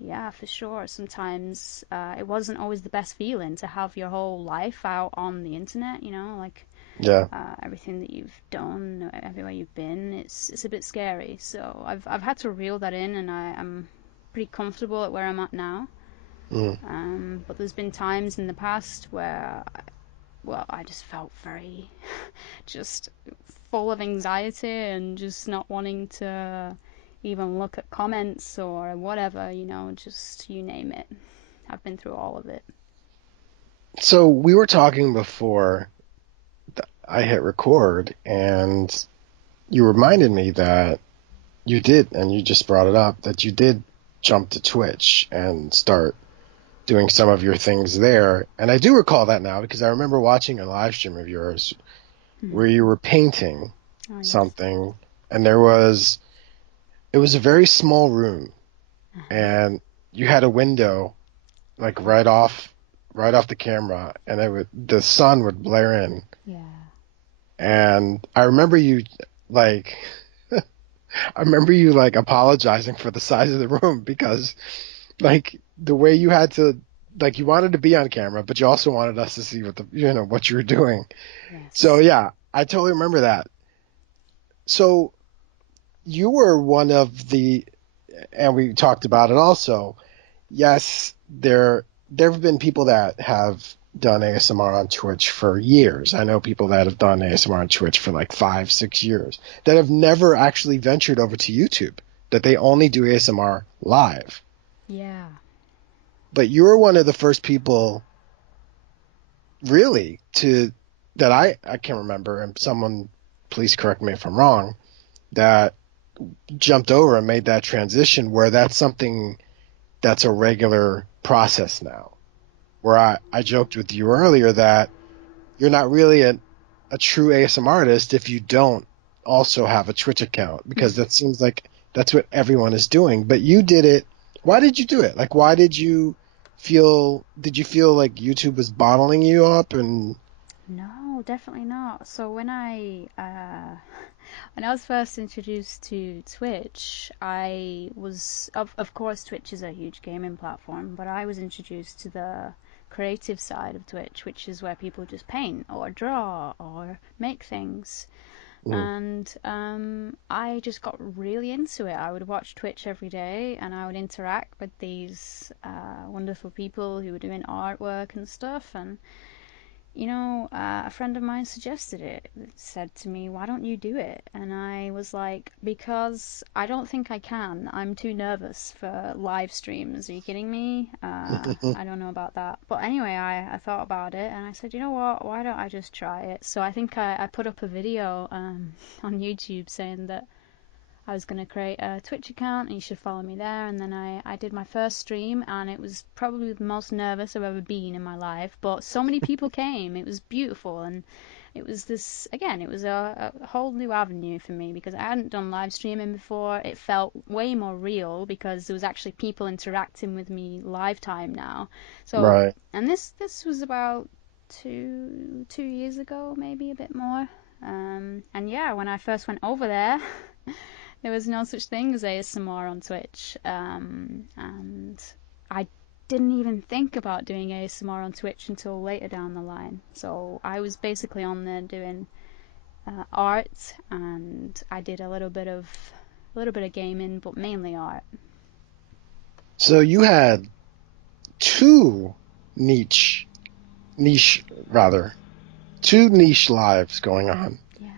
yeah, for sure. Sometimes it wasn't always the best feeling to have your whole life out on the internet, you know, like Yeah. everything that you've done, everywhere you've been. It's a bit scary. So I've had to reel that in, and I'm pretty comfortable at where I'm at now. Mm. But there's been times in the past where, well, I just felt very just full of anxiety and just not wanting to even look at comments or whatever, you know, just you name it. I've been through all of it. So we were talking before I hit record, and you reminded me that you did, and you just brought it up, that you did jump to Twitch and start doing some of your things there. And I do recall that now because I remember watching a live stream of yours where Mm-hmm. you were painting Oh, yes. something, and it was a very small room, and you had a window like right off the camera, and the sun would blare in, Yeah. And I remember you like I remember you like apologizing for the size of the room because like the way you had to like you wanted to be on camera, but you also wanted us to see what the what you were doing. So Yes. yeah, I totally remember that. So you were one of the, and we talked about it also. Yes, there have been people that have done ASMR on Twitch for years. I know people that have done ASMR on Twitch for like 5, 6 years that have never actually ventured over to YouTube. That they only do ASMR live. Yeah. But you were one of the first people, really, to that I can remember, and someone please correct me if I'm wrong, that jumped over and made that transition where that's something that's a regular process now. Where I joked with you earlier that you're not really a true ASM artist if you don't also have a Twitch account, because that seems like that's what everyone is doing. But you did it. Why did you do it? Like, why did you feel like YouTube was bottling you up? And No, definitely not. So when I was first introduced to Twitch, I was of course Twitch is a huge gaming platform, but I was introduced to the creative side of Twitch, which is where people just paint or draw or make things. mm, And I just got really into it. I would watch Twitch every day, and I would interact with these wonderful people who were doing artwork and stuff. And a friend of mine suggested it. Said to me, "Why don't you do it?" And I was like, "Because I don't think I can. I'm too nervous for live streams. Are you kidding me? I don't know about that." But anyway, I thought about it and I said, "You know what? Why don't I just try it?" So I think I put up a video on YouTube saying that I was going to create a Twitch account and you should follow me there. And then I did my first stream, and it was probably the most nervous I've ever been in my life. But so many people came. It was beautiful. And it was this, again, it was a whole new avenue for me because I hadn't done live streaming before. It felt way more real because there was actually people interacting with me live time now. So, right. and this was about two years ago, maybe a bit more. And yeah, when I first went over there, there was no such thing as ASMR on Twitch, and I didn't even think about doing ASMR on Twitch until later down the line. So I was basically on there doing art, and I did a little bit of gaming, but mainly art. So you had two niche niche rather two niche lives going on. Yeah.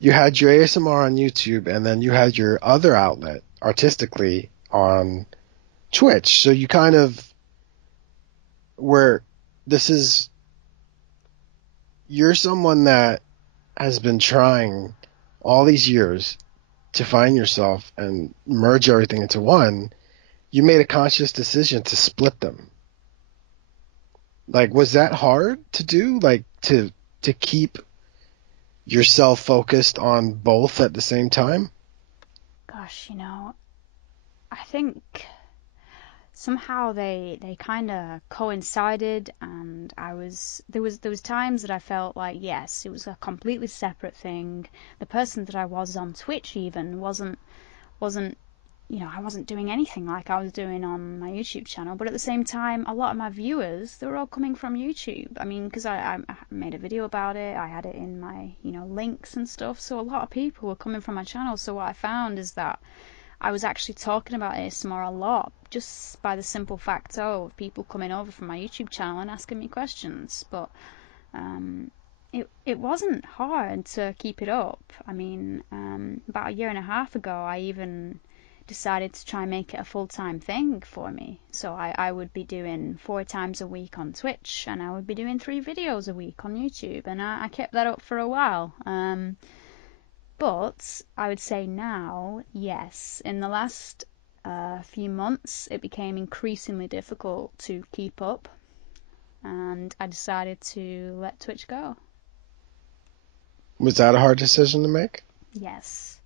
You had your ASMR on YouTube, and then you had your other outlet artistically on Twitch. So you kind of were, this is, you're someone that has been trying all these years to find yourself and merge everything into one. You made a conscious decision to split them. Like, was that hard to do? Like, to keep yourself focused on both at the same time? Gosh, I think somehow they kind of coincided, and there was times that I felt like, yes, it was a completely separate thing. The person that I was on Twitch even wasn't I wasn't doing anything like I was doing on my YouTube channel, but at the same time, a lot of my viewers, they were all coming from YouTube. I mean, because I made a video about it, I had it in my links and stuff, so a lot of people were coming from my channel. So what I found is that I was actually talking about ASMR a lot, just by the simple fact of people coming over from my YouTube channel and asking me questions. But um, it wasn't hard to keep it up. I mean, about a year and a half ago, I even decided to try and make it a full-time thing for me. So I would be doing 4 times a week on Twitch, and I would be doing 3 videos a week on YouTube, and I kept that up for a while. But I would say now, yes, in the last few months, it became increasingly difficult to keep up, and I decided to let Twitch go. Was that a hard decision to make? Yes,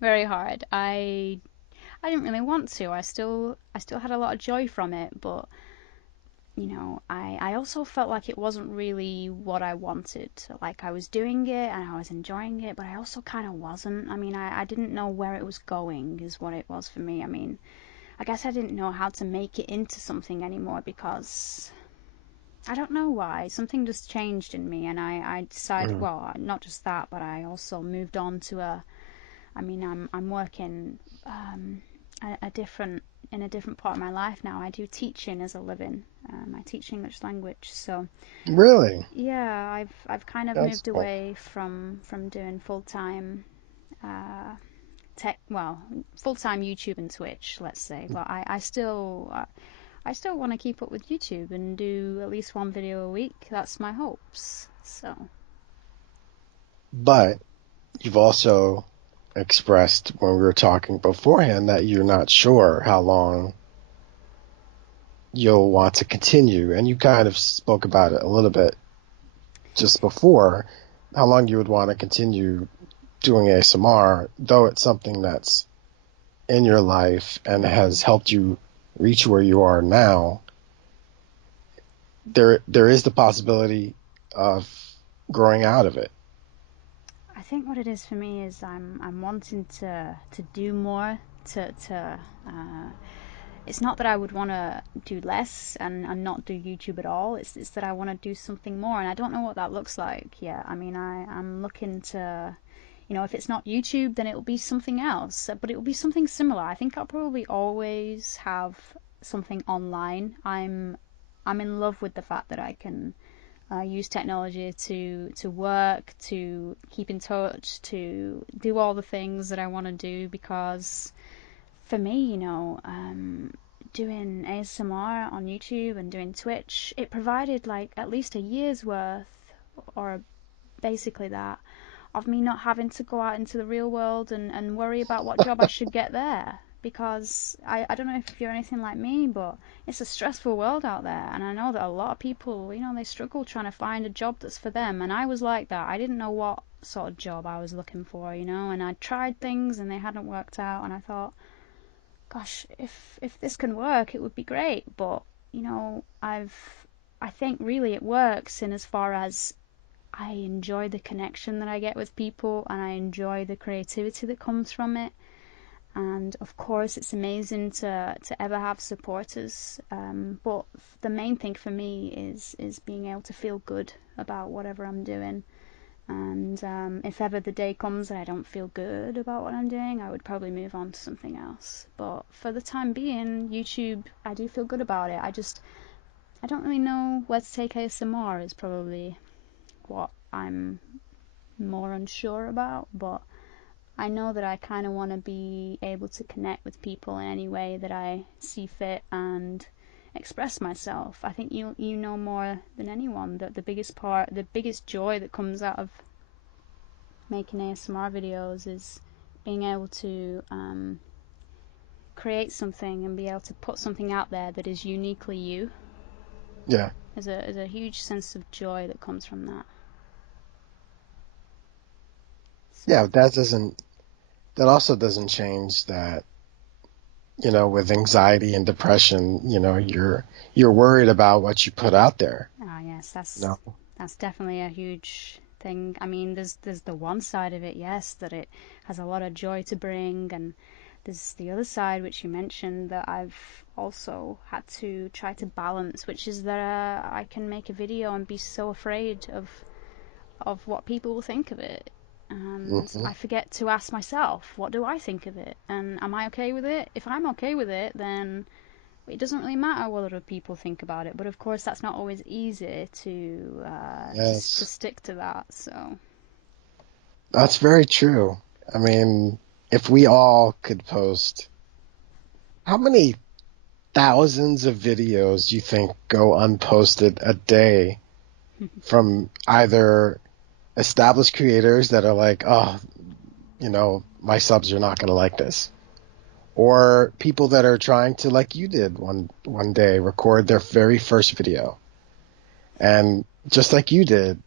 very hard. I didn't really want to. I still had a lot of joy from it, but I also felt like it wasn't really what I wanted. Like I was doing it and I was enjoying it, but I also kind of wasn't. I mean, I didn't know where it was going, is what it was for me. I mean, I guess I didn't know how to make it into something anymore because I don't know why. Something just changed in me, and I decided, Mm. well, not just that, but I also moved on to I mean, I'm working um, a different in a different part of my life now. I do teaching as a living. I teach English language, so Really? yeah, I've kind of That's moved cool. away from doing full time uh, tech, well, full time YouTube and Twitch, let's say. But I still want to keep up with YouTube and do at least one video a week. That's my hopes. So But you've also expressed when we were talking beforehand that you're not sure how long you'll want to continue. And you kind of spoke about it a little bit just before, how long you would want to continue doing ASMR, though it's something that's in your life and has helped you reach where you are now. There is the possibility of growing out of it. I think what it is for me is I'm wanting to do more to it's not that I would want to do less and not do YouTube at all. It's that I want to do something more, and I don't know what that looks like yet. I mean, I'm looking to, if it's not YouTube, then it'll be something else, but it'll be something similar. I think I'll probably always have something online. I'm in love with the fact that I can use technology to work, to keep in touch, to do all the things that I want to do because for me, doing ASMR on YouTube and doing Twitch, it provided like at least a year's worth, or basically that, of me not having to go out into the real world and worry about what job I should get there. Because I don't know if you're anything like me, but it's a stressful world out there. And I know that a lot of people, they struggle trying to find a job that's for them. And I was like that. I didn't know what sort of job I was looking for, and I tried things and they hadn't worked out. And I thought, gosh, if this can work, it would be great. But I think really it works in as far as I enjoy the connection that I get with people, and I enjoy the creativity that comes from it. And of course, it's amazing to ever have supporters. But the main thing for me is being able to feel good about whatever I'm doing. And if ever the day comes that I don't feel good about what I'm doing, I would probably move on to something else. But for the time being, YouTube, I do feel good about it. I don't really know where to take ASMR is probably what I'm more unsure about. But I know that I kind of want to be able to connect with people in any way that I see fit and express myself. I think you know more than anyone that the biggest joy that comes out of making ASMR videos is being able to create something and be able to put something out there that is uniquely you. Yeah. There's a huge sense of joy that comes from that. So Yeah, that also doesn't change that, with anxiety and depression, you're worried about what you put out there. yes, No. that's definitely a huge thing. I mean, there's the one side of it, yes, that it has a lot of joy to bring, and there's the other side which you mentioned that I've also had to try to balance, which is that I can make a video and be so afraid of what people will think of it. And Hmm. I forget to ask myself, what do I think of it? And am I okay with it? If I'm okay with it, then it doesn't really matter what other people think about it. But of course, that's not always easy to Yes, stick to that. So that's very true. I mean, if we all could post, how many thousands of videos do you think go unposted a day from either established creators that are like, oh, my subs are not going to like this, or people that are trying to, like you did one day, record their very first video, and just like you did,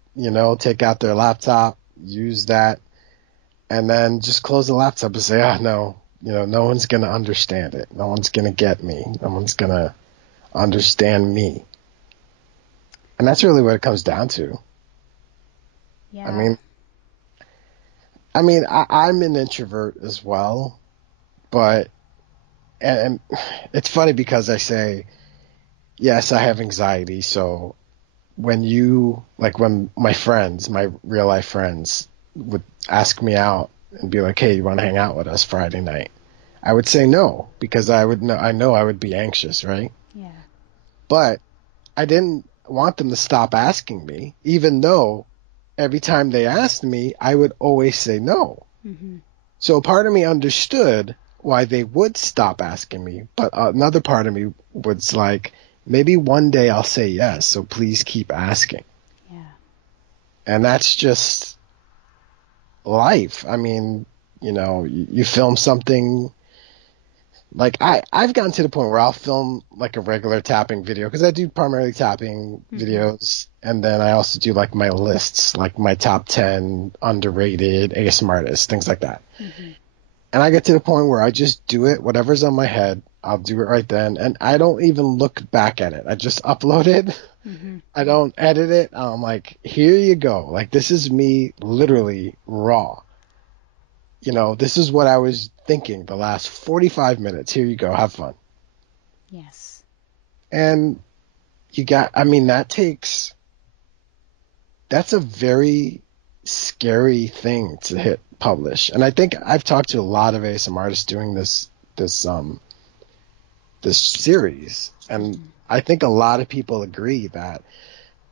take out their laptop, use that, and then just close the laptop and say, no, no one's going to understand it. No one's going to get me. No one's going to understand me. And that's really what it comes down to. I Yeah. mean, I'm an introvert as well, but and it's funny because I say yes, I have anxiety. So when my friends, my real life friends, would ask me out and be like, "Hey, you want to hang out with us Friday night?" I would say no because I know I would be anxious, right? Yeah. But I didn't want them to stop asking me, even though every time they asked me, I would always say no. Mhm. So part of me understood why they would stop asking me, but another part of me was like, maybe one day I'll say yes, so please keep asking. Yeah. And that's just life. I mean, you film something. Like I've gotten to the point where I'll film like a regular tapping video because I do primarily tapping Mhm. videos, and then I also do like my lists, like my top 10 underrated ASMR artists, things like that. Mhm. And I get to the point where I just do it, whatever's on my head, I'll do it right then, and I don't even look back at it. I just upload it. Mhm. I don't edit it. I'm like, here you go. Like this is me literally raw. This is what I was thinking the last 45 minutes. Here you go. Have fun. Yes. And I mean, that's a very scary thing to hit publish. And I think I've talked to a lot of ASMR artists doing this series. And Mhm. I think a lot of people agree that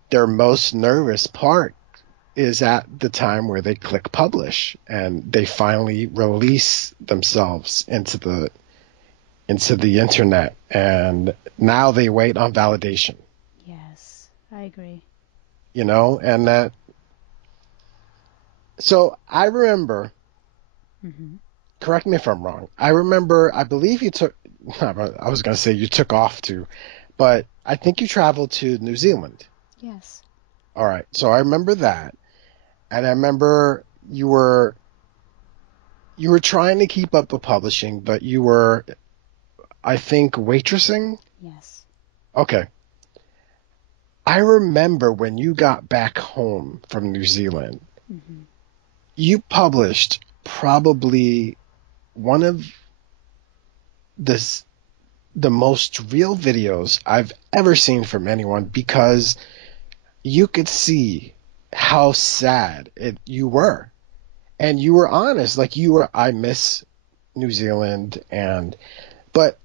their most nervous part is at the time where they click publish and they finally release themselves into the internet, and now they wait on validation, Yes. I agree. and that. So I remember, Mhm. correct me if I'm wrong. I remember, I believe you took, I was going to say you took off to, but I think you traveled to New Zealand. Yes. All right. So I remember that. And I remember you were trying to keep up with publishing, but you were, I think, waitressing. Yes. Okay. I remember when you got back home from New Zealand, Mhm. you published probably one of the the most real videos I've ever seen from anyone because you could see how sad you were. And you were honest. Like I miss New Zealand, but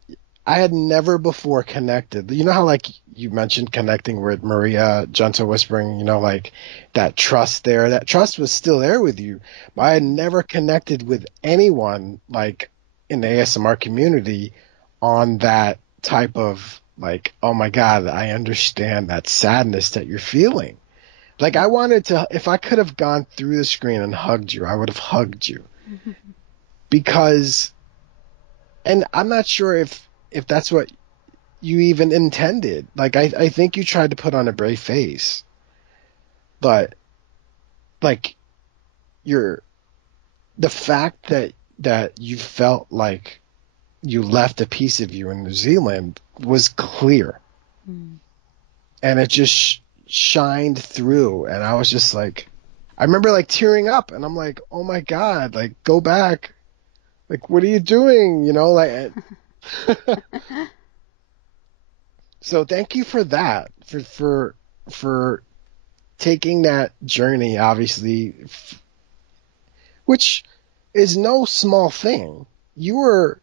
I had never before connected. You know how like you mentioned connecting with Maria, Gentle Whispering, like that trust there. That trust was still there with you, but I had Mhm. never connected with anyone like in the ASMR community on that type of like, oh my God, I understand that sadness that you're feeling. Like I wanted to, if I could have gone through the screen and hugged you, I would have hugged you Mhm. because, and I'm not sure if that's what you even intended. Like I think you tried to put on a brave face, but like you're the fact that you felt like you left a piece of you in New Zealand was clear, Mhm. and it just shined through, and I was just like, I remember like tearing up, and I'm like, oh my God, like go back, like what are you doing, like. So thank you for that, for taking that journey, obviously, which is no small thing. You were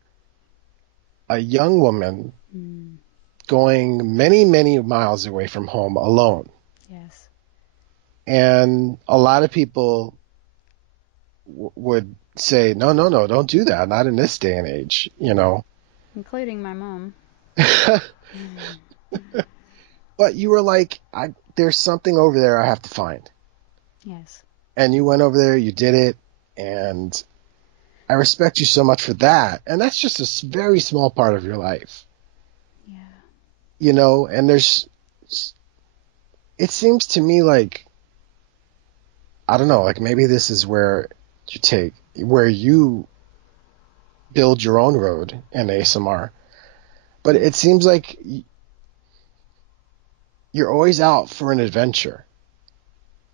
a young woman Mhm. going many, many miles away from home alone. Yes. And a lot of people would say, no, no, no, don't do that. Not in this day and age, Including my mom. But you were like, there's something over there I have to find. Yes. And you went over there, you did it, and I respect you so much for that. And that's just a very small part of your life, Yeah. and it seems to me like, I don't know, like maybe this is where you build your own road in ASMR. But it seems like you're always out for an adventure.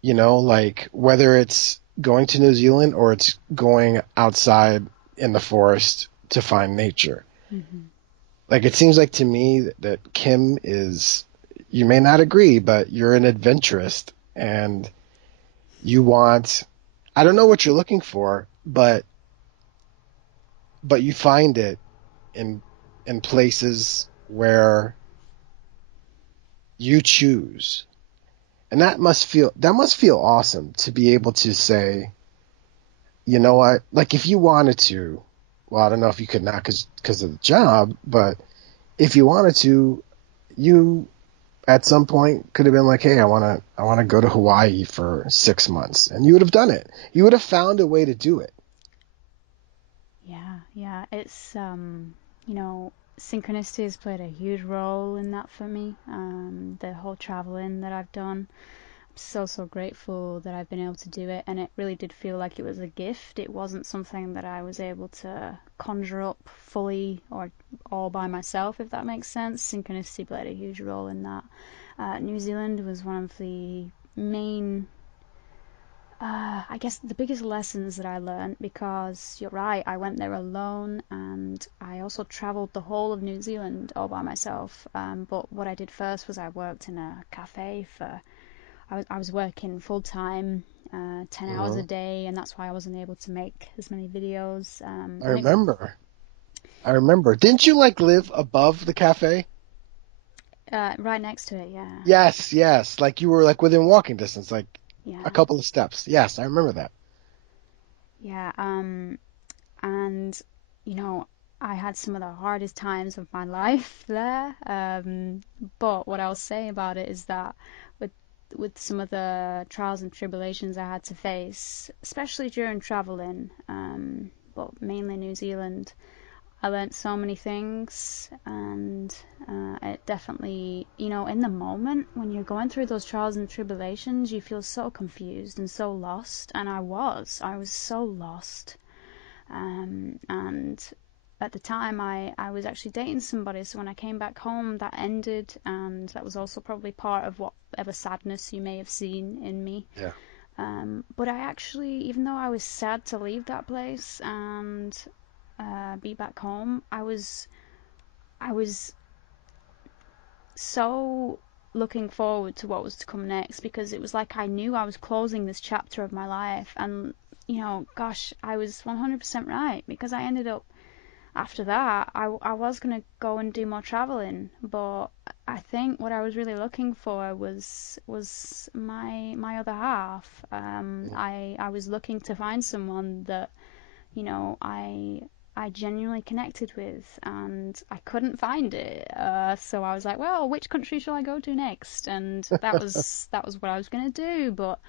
Like whether it's going to New Zealand or it's going outside in the forest to find nature. Hmm. Like it seems like to me that Kim is, you may not agree, but you're an adventurist and you want, I don't know what you're looking for, but you find it in in places where you choose. And that must feel awesome to be able to say, you know what? Like if you wanted to, well, I don't know if you could not because of the job, but if you wanted to, you at some point could have been like, hey, I want to go to Hawaii for 6 months, and you would have done it. You would have found a way to do it. Yeah, yeah. It's synchronicity has played a huge role in that for me. The whole traveling that I've done. I'm so, so grateful that I've been able to do it, and it really did feel like it was a gift. It wasn't something that I was able to conjure up fully or all by myself, if that makes sense. Synchronicity played a huge role in that. New Zealand was one of the main, I guess, the biggest lessons that I learned, because you're right, I went there alone and I also traveled the whole of New Zealand all by myself. But what I did first was I worked in a cafe for, I was working full time, 10 hours a Hmm. day, and that's why I wasn't able to make as many videos. I And it, remember. I remember. Didn't you like live above the cafe? right next to it, yeah. Yes, yes. Like you were like within walking distance, like a Yeah, couple of steps. Yes, I remember that. yeah. And you know, I had some of the hardest times of my life there. But what I'll say about it is that with with some of the trials and tribulations I had to face, especially during traveling, but mainly New Zealand, I learnt so many things, and it definitely, in the moment when you're going through those trials and tribulations, you feel so confused and so lost, and I was so lost. And at the time, I was actually dating somebody, so when I came back home, that ended, and that was also probably part of whatever sadness you may have seen in me. Yeah. But I actually, even though I was sad to leave that place and be back home, I was so looking forward to what was to come next, because it was like I knew I was closing this chapter of my life. And gosh, I was 100% right, because I ended up, after that, I was going to go and do more traveling, but I think what I was really looking for was my other half. I was looking to find someone that, you know, I genuinely connected with, and I couldn't find it. So I was like, well, which country shall I go to next? And that was what I was gonna do. But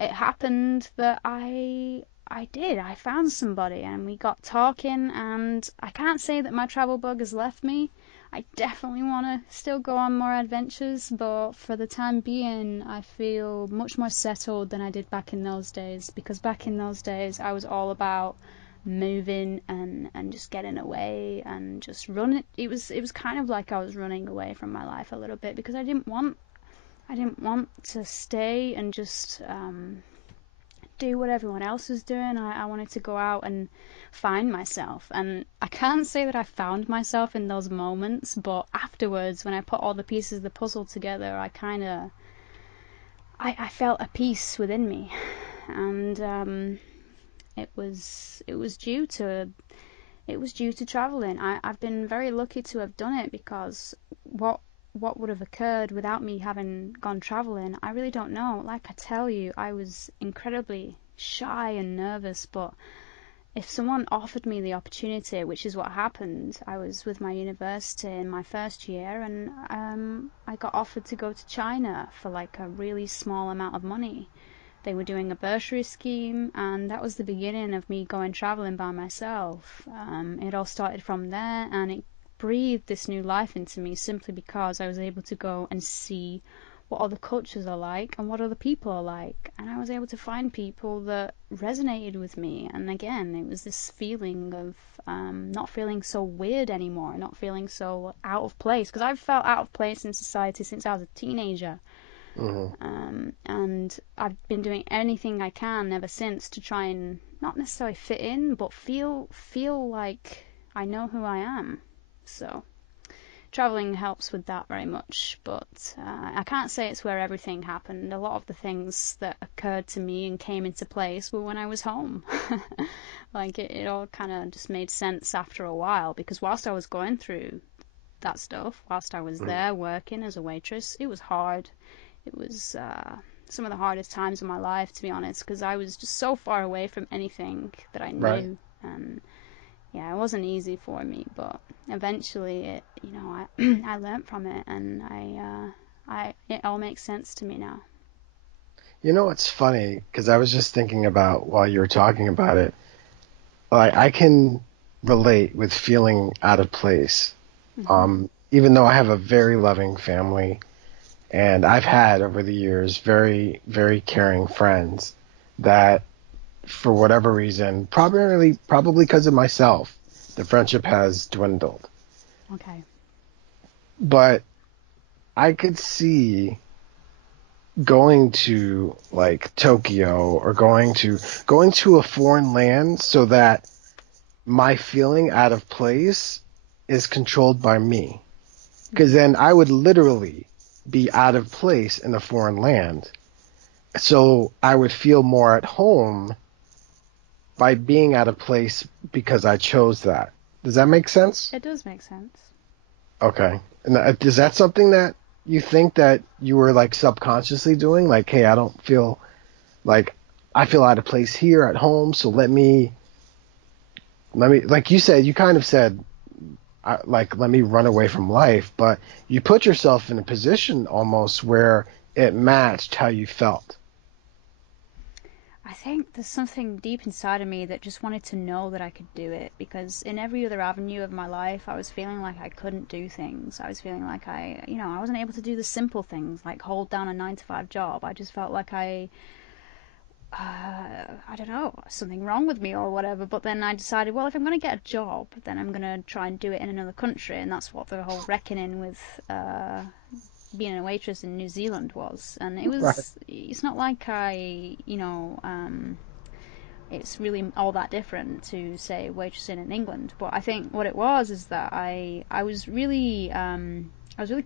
it happened that I did. I found somebody, and we got talking. And I can't say that my travel bug has left me. I definitely want to still go on more adventures, but for the time being, I feel much more settled than I did back in those days. Because back in those days, I was all about moving and just getting away and just running. It was kind of like I was running away from my life a little bit, because I didn't want to stay and just do what everyone else was doing. I wanted to go out and find myself. And I can't say that I found myself in those moments, but afterwards, when I put all the pieces of the puzzle together, I felt a peace within me. And it was due to traveling. I've been very lucky to have done it, because what would have occurred without me having gone traveling, I really don't know. Like I tell you, I was incredibly shy and nervous, but if someone offered me the opportunity, which is what happened, I was with my university in my first year, and I got offered to go to China for like a really small amount of money. They were doing a bursary scheme, and that was the beginning of me going traveling by myself. It all started from there, and it breathed this new life into me, simply because I was able to go and see what other cultures are like and what other people are like. And I was able to find people that resonated with me. And again, it was this feeling of not feeling so weird anymore, not feeling so out of place. Because I've felt out of place in society since I was a teenager. Hmm. And I've been doing anything I can ever since to try and not necessarily fit in, but feel like I know who I am. So traveling helps with that very much, but I can't say it's where everything happened. A lot of the things that occurred to me and came into place were when I was home. Like it all kind of just made sense after a while, because whilst I was going through that stuff, whilst I was Hmm. there working as a waitress, it was hard. It was some of the hardest times of my life, to be honest, because I was just so far away from anything that I Right. knew. And yeah, it wasn't easy for me, but eventually, I learned from it, and it all makes sense to me now. You know what's funny? Because I was just thinking about while you were talking about it, like I can relate with feeling out of place. Hmm. Even though I have a very loving family, and I've had over the years very, very caring friends that, for whatever reason, probably because of myself, the friendship has dwindled. Okay. But I could see going to like Tokyo or going to a foreign land so that my feeling out of place is controlled by me. Because Hmm. then I would literally be out of place in a foreign land. So I would feel more at home by being out of place because I chose that. Does that make sense? It does make sense. Okay. And is that something that you think that you were like subconsciously doing? Like, hey, I don't feel like I feel out of place here at home, so let me like you said, you kind of said like let me run away from life, but you put yourself in a position almost where it matched how you felt. I think there's something deep inside of me that just wanted to know that I could do it, because in every other avenue of my life, I was feeling like I couldn't do things. I was feeling like I wasn't able to do the simple things like hold down a 9 to 5 job. I just felt like I don't know, something wrong with me or whatever. But then I decided, well, if I'm going to get a job, then I'm going to try and do it in another country. And that's what the whole reckoning with being a waitress in New Zealand was. And Right. it's not like it's really all that different to, say, waitressing in England. But I think what it was is that I was really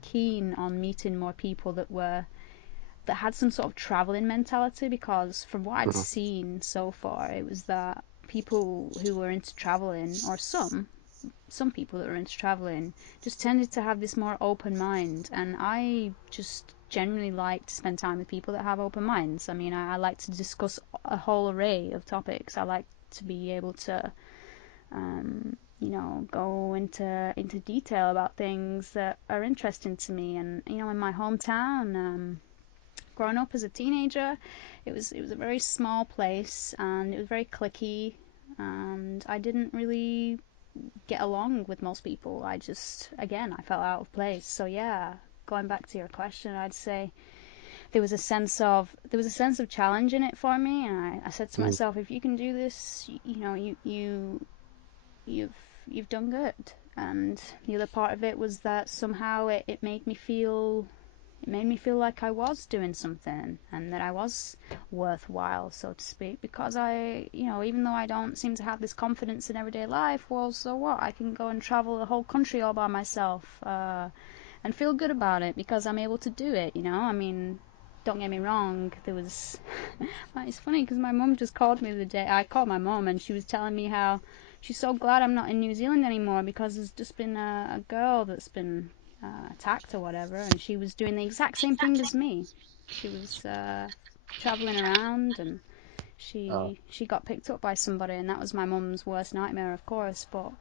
keen on meeting more people that had some sort of traveling mentality, because from what I'd Mhm. seen so far, it was that people who were into traveling, or some people that were into traveling, just tended to have this more open mind. And I just generally like to spend time with people that have open minds. I mean, I like to discuss a whole array of topics. I like to be able to go into detail about things that are interesting to me. And in my hometown, growing up as a teenager, it was a very small place, and it was very cliquey, and I didn't really get along with most people. I felt out of place. So yeah, going back to your question, I'd say there was a sense of challenge in it for me, and I said to Mhm. myself, if you can do this, you've you've done good. And the other part of it was that somehow it made me feel like I was doing something, and that I was worthwhile, so to speak, because even though I don't seem to have this confidence in everyday life, well, so what? I can go and travel the whole country all by myself, and feel good about it because I'm able to do it. I mean, don't get me wrong, there was. It's funny because my mum just called me the day. I called my mum, and she was telling me how she's so glad I'm not in New Zealand anymore, because there's just been a girl that's been attacked or whatever, and she was doing the exact same thing as me. She was traveling around, and Uh, she got picked up by somebody, and that was my mum's worst nightmare, of course. But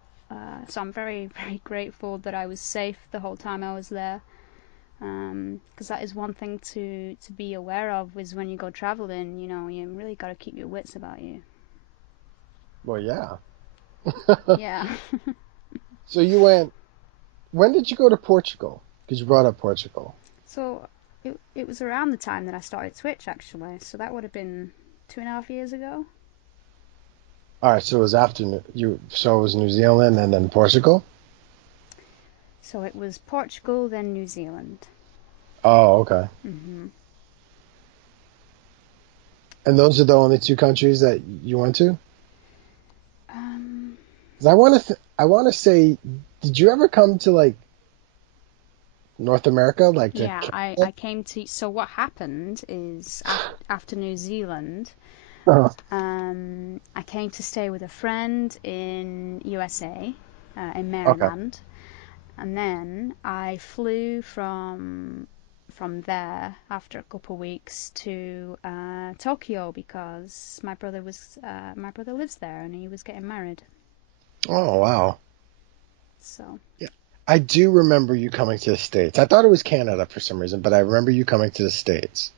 so I'm very very grateful that I was safe the whole time I was there. Because that is one thing to be aware of, is when you go traveling, you really got to keep your wits about you. well, yeah. Yeah. So you went. When did you go to Portugal? Because you brought up Portugal. So it was around the time that I started Twitch, actually. So that would have been 2.5 years ago. All right, so it was after you. So it was New Zealand and then Portugal. So it was Portugal, then New Zealand. Oh, okay. Hmm. And those are the only two countries that you went to? Um, 'Cause I want to say, did you ever come to like North America, like to yeah, I Canada? came to. So what happened is after New Zealand, Uh-huh. I came to stay with a friend in USA, in Okay. Maryland, and then I flew from there after a couple of weeks to Tokyo because my brother lives there and he was getting married. Oh, wow. So Yeah. I do remember you coming to the States. I thought it was Canada for some reason, but I remember you coming to the States.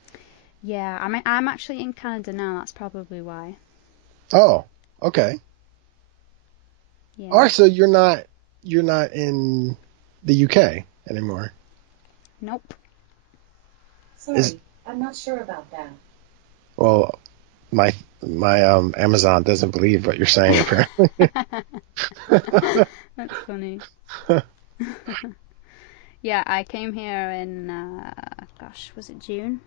yeah, I'm actually in Canada now. That's probably why. Oh, okay. All Yeah. right, so you're not in the UK anymore. Nope. Is Sorry, I'm not sure about that. well, my Amazon doesn't believe what you're saying apparently. That's funny. Yeah, I came here in gosh, was it June?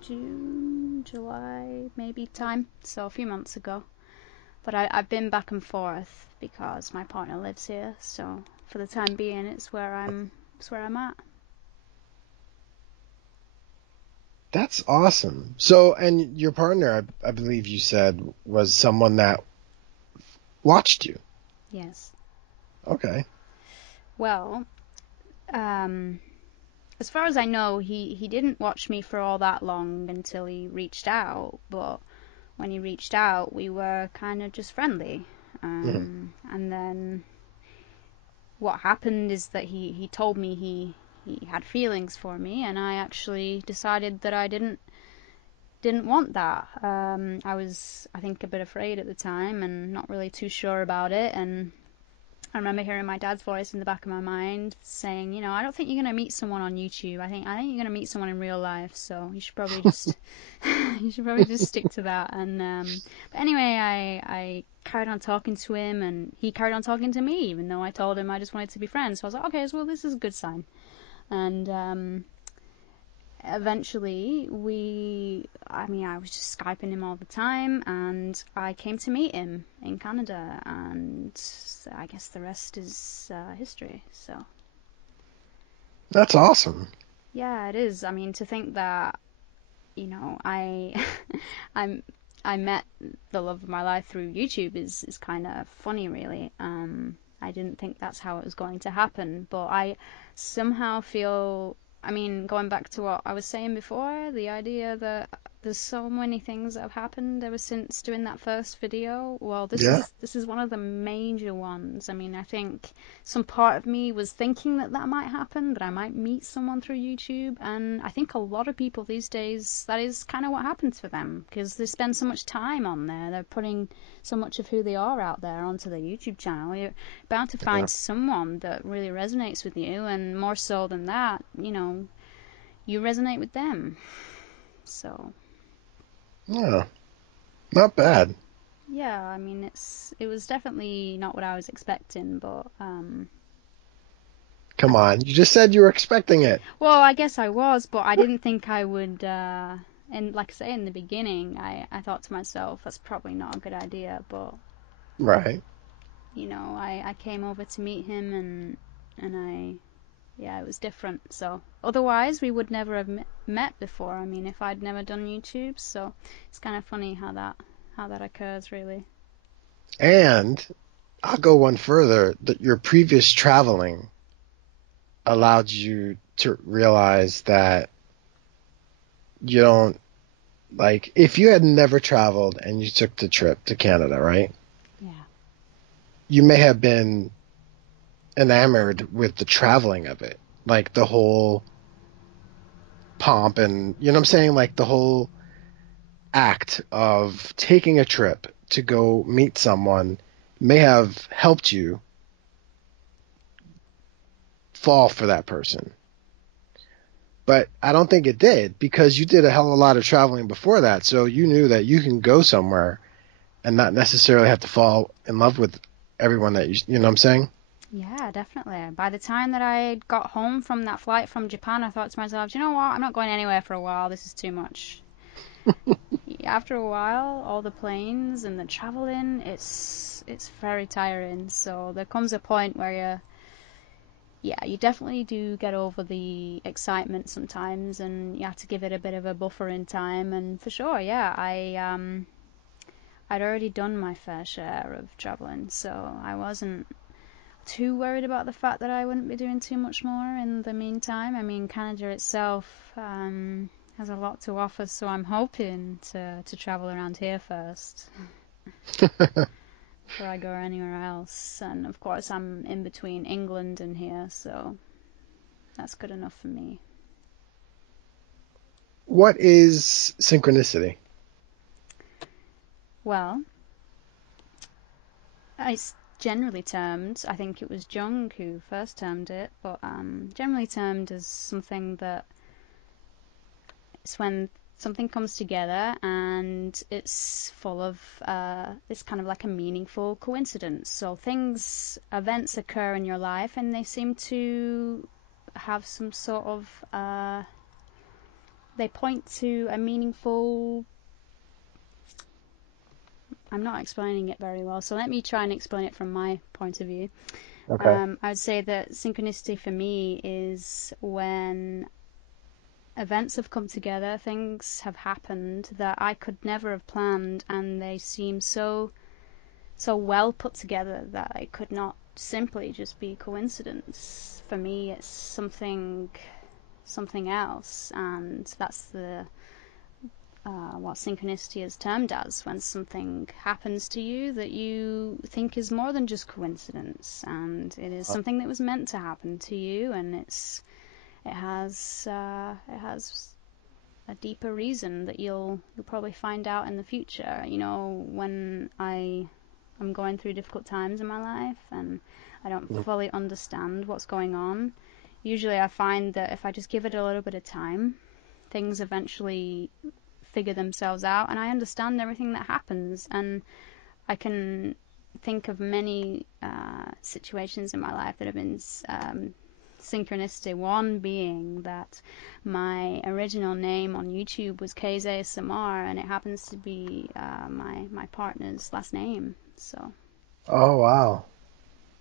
June, July, maybe time. So a few months ago. But I've been back and forth because my partner lives here. So for the time being, it's where I'm at. That's awesome. So, and your partner, I believe you said, was someone that watched you. Yes. Okay. Well, um, as far as I know, he didn't watch me for all that long until he reached out. But when he reached out, we were kind of just friendly. Mhm. And then what happened is that he told me he had feelings for me, and I actually decided that I didn't want that. I was, I think, a bit afraid at the time and not really too sure about it. And I remember hearing my dad's voice in the back of my mind saying, I don't think you're gonna meet someone on YouTube. I think you're gonna meet someone in real life. So you should probably just you should probably just stick to that. And but anyway, I carried on talking to him, and he carried on talking to me, even though I told him I just wanted to be friends. So I was like, okay, so well, this is a good sign. And eventually I was just Skyping him all the time, and I came to meet him in Canada, and I guess the rest is history. So That's awesome. yeah, it is. I mean, to think that I I'm I met the love of my life through YouTube is kind of funny, really. I didn't think that's how it was going to happen, but I somehow feel, I mean, going back to what I was saying before, the idea that there's so many things that have happened ever since doing that first video. Well, Yeah. this is one of the major ones. I mean, I think some part of me was thinking that that might happen, that I might meet someone through YouTube, and I think a lot of people these days, that is kind of what happens for them, because they spend so much time on there. They're putting so much of who they are out there onto their YouTube channel. You're bound to Yeah. find someone that really resonates with you, and more so than that, you resonate with them. So Yeah. Not bad. yeah, I mean, it was definitely not what I was expecting, but Come on. You just said you were expecting it. well, I guess I was, but I didn't think I would. And like I say, in the beginning, I thought to myself, that's probably not a good idea. But Right. I came over to meet him, and yeah, it was different. So otherwise, we would never have met before. I mean, if I'd never done YouTube, so it's kind of funny how that occurs, really. And I'll go one further, that your previous traveling allowed you to realize that you don't like if you had never traveled and you took the trip to Canada, right? Yeah. You may have been enamored with the traveling of it, like the whole pomp and you know what I'm saying, like the whole act of taking a trip to go meet someone may have helped you fall for that person. But I don't think it did because you did a hell of a lot of traveling before that. So you knew that you can go somewhere and not necessarily have to fall in love with everyone that you know what I'm saying? Yeah, definitely. By the time that I got home from that flight from Japan, I thought to myself, "Do you know what? I'm not going anywhere for a while. This is too much." After a while, all the planes and the traveling, it's very tiring. So there comes a point where you definitely do get over the excitement sometimes, and you have to give it a bit of a buffer in time. And for sure, yeah, I'd already done my fair share of traveling, so I wasn't too worried about the fact that I wouldn't be doing too much more in the meantime. I mean, Canada itself has a lot to offer, so I'm hoping to travel around here first before I go anywhere else. And of course, I'm in between England and here, so that's good enough for me. What is synchronicity? Well, it's generally termed, I think it was Jung who first termed it, but generally termed as something that it's when something comes together and it's full of it's kind of like a meaningful coincidence. So events occur in your life and they seem to have some sort of they point to a meaningful. I'm not explaining it very well, so let me try and explain it from my point of view. Okay. I would say that synchronicity for me is when events have come together, things have happened that I could never have planned, and they seem so well put together that it could not simply just be coincidence. For me, it's something else, and that's the what synchronicity is termed as, when something happens to you that you think is more than just coincidence, and it is something that was meant to happen to you, and it has a deeper reason that you'll probably find out in the future. You know, when I'm going through difficult times in my life and I don't fully understand what's going on, usually I find that if I just give it a little bit of time, things eventually figure themselves out and I understand everything that happens. And I can think of many situations in my life that have been synchronicity. One being that my original name on YouTube was Kze Samar, and it happens to be my partner's last name. So Oh wow.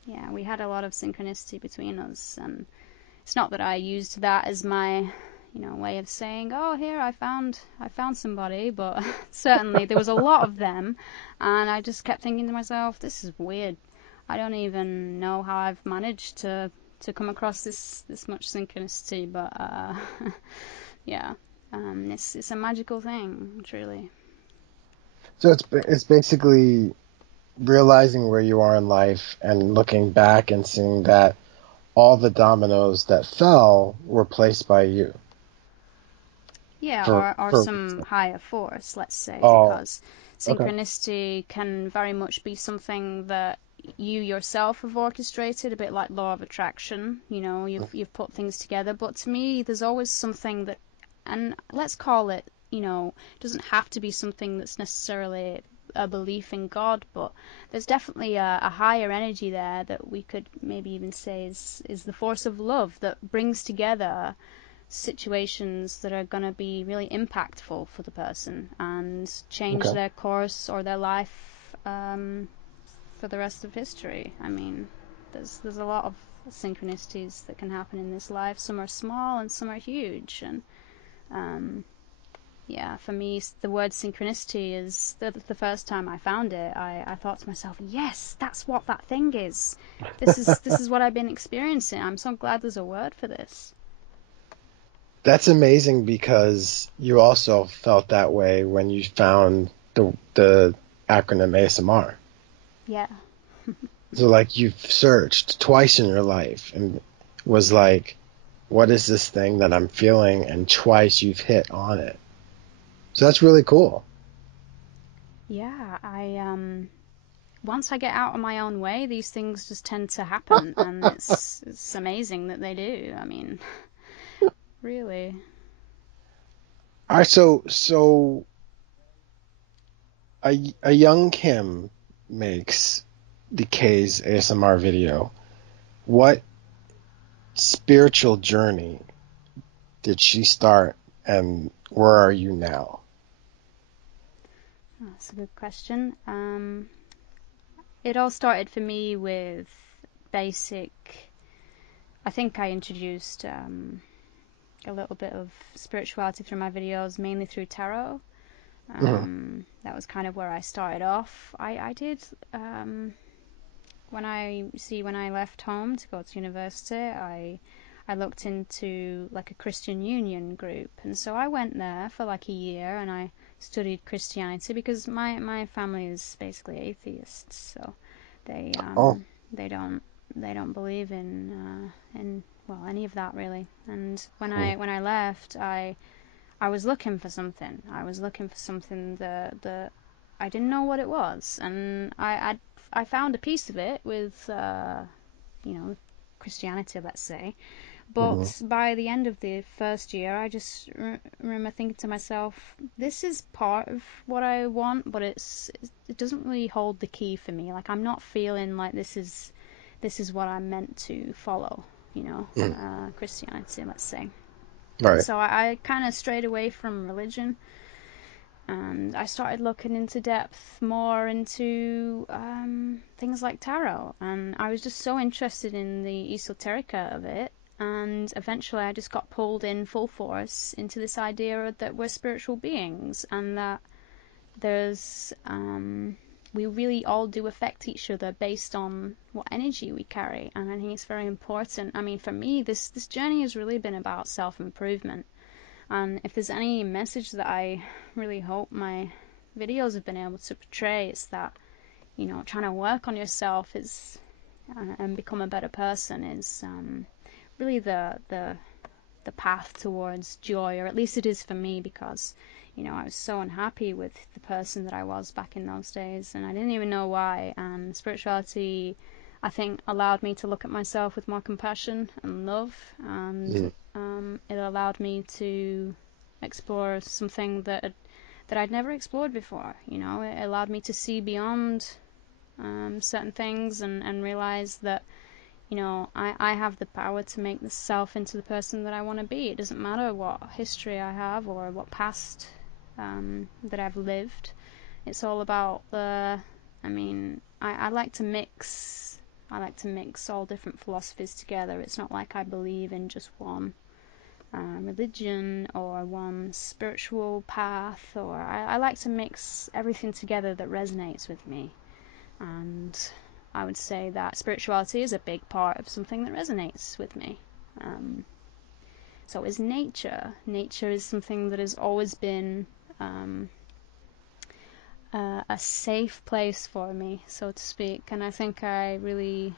yeah, we had a lot of synchronicity between us, and it's not that I used that as my way of saying, oh, here I found somebody, but certainly there was a lot of them, and I just kept thinking to myself, this is weird. I don't even know how I've managed to come across this much synchronicity, but yeah, it's a magical thing, truly. So it's basically realizing where you are in life and looking back and seeing that all the dominoes that fell were placed by you Yeah, for or for some higher force, let's say, oh because okay. synchronicity can very much be something that you yourself have orchestrated, a bit like law of attraction. You know, you've put things together. But to me, there's always something that, and let's call it, it doesn't have to be something that's necessarily a belief in God, but there's definitely a higher energy there that we could maybe even say is the force of love that brings together situations that are going to be really impactful for the person and change Okay. their course or their life for the rest of history. I mean, there's a lot of synchronicities that can happen in this life. Some are small and some are huge. And yeah, for me, the word synchronicity is the first time I found it. I thought to myself, yes, that's what that thing is. This is what I've been experiencing. I'm so glad there's a word for this. That's amazing because you also felt that way when you found the acronym ASMR. Yeah. So like you've searched twice in your life and was like, what is this thing that I'm feeling? And twice you've hit on it. So that's really cool. Yeah, I once I get out of my own way, these things just tend to happen, and it's amazing that they do. I mean, Really? All right, so a young Kim makes the K's ASMR video. What spiritual journey did she start, and where are you now? That's a good question. It all started for me with basic. I think I introduced a little bit of spirituality through my videos, mainly through tarot. Hmm. That was kind of where I started off. I did when I left home to go to university, I looked into like a Christian Union group, and so I went there for like a year and I studied Christianity because my family is basically atheists, so they Oh. they don't they don't believe in well any of that really. And Hmm. when I left, I was looking for something. I was looking for something that I didn't know what it was, and I found a piece of it with you know Christianity, let's say. Hmm. But by the end of the first year, I just remember thinking to myself, this is part of what I want, but it doesn't really hold the key for me. Like I'm not feeling like this is what I'm meant to follow. You know, Hmm. Christianity, let's say. Right. So I kind of strayed away from religion, and I started looking into depth more into things like tarot, and I was just so interested in the esoterica of it, and eventually I just got pulled in full force into this idea that we're spiritual beings and that there's we really all do affect each other based on what energy we carry, and I think it's very important. I mean, for me, this journey has really been about self improvement, and if there's any message that I really hope my videos have been able to portray, it's that, you know, trying to work on yourself is and become a better person is really the path towards joy, or at least it is for me, because, you know, I was so unhappy with the person that I was back in those days, and I didn't even know why. And spirituality, I think, allowed me to look at myself with more compassion and love, and Hmm. it allowed me to explore something that I'd never explored before. You know, it allowed me to see beyond certain things and realize that, you know, I have the power to make the self into the person that I want to be. It doesn't matter what history I have or what past that I've lived. It's all about I mean, I like to mix. I like to mix all different philosophies together. It's not like I believe in just one religion or one spiritual path, or I like to mix everything together that resonates with me. And I would say that spirituality is a big part of something that resonates with me. Um, so is nature. Nature is something that has always been um, a safe place for me, so to speak. And I think I really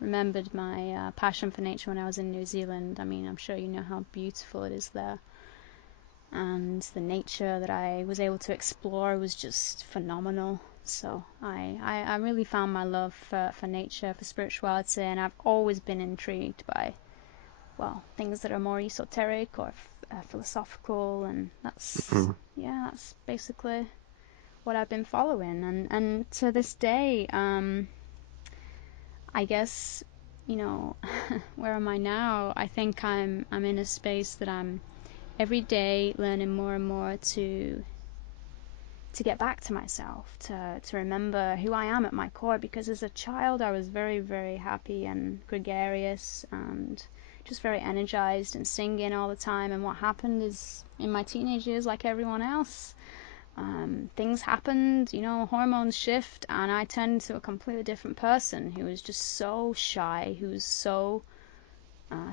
remembered my passion for nature when I was in New Zealand. I mean, I'm sure you know how beautiful it is there. And the nature that I was able to explore was just phenomenal. So I really found my love for nature, for spirituality, and I've always been intrigued by, well, things that are more esoteric or philosophical, and Hmm. yeah, that's basically what I've been following. And to this day, I guess, you know, where am I now? I think I'm in a space that I'm every day learning more and more to get back to myself, to remember who I am at my core, because as a child I was very, very happy and gregarious and just very energized and singing all the time. And what happened is, in my teenage years, like everyone else, things happened, you know, hormones shift, and I turned into a completely different person who was just so shy, who was so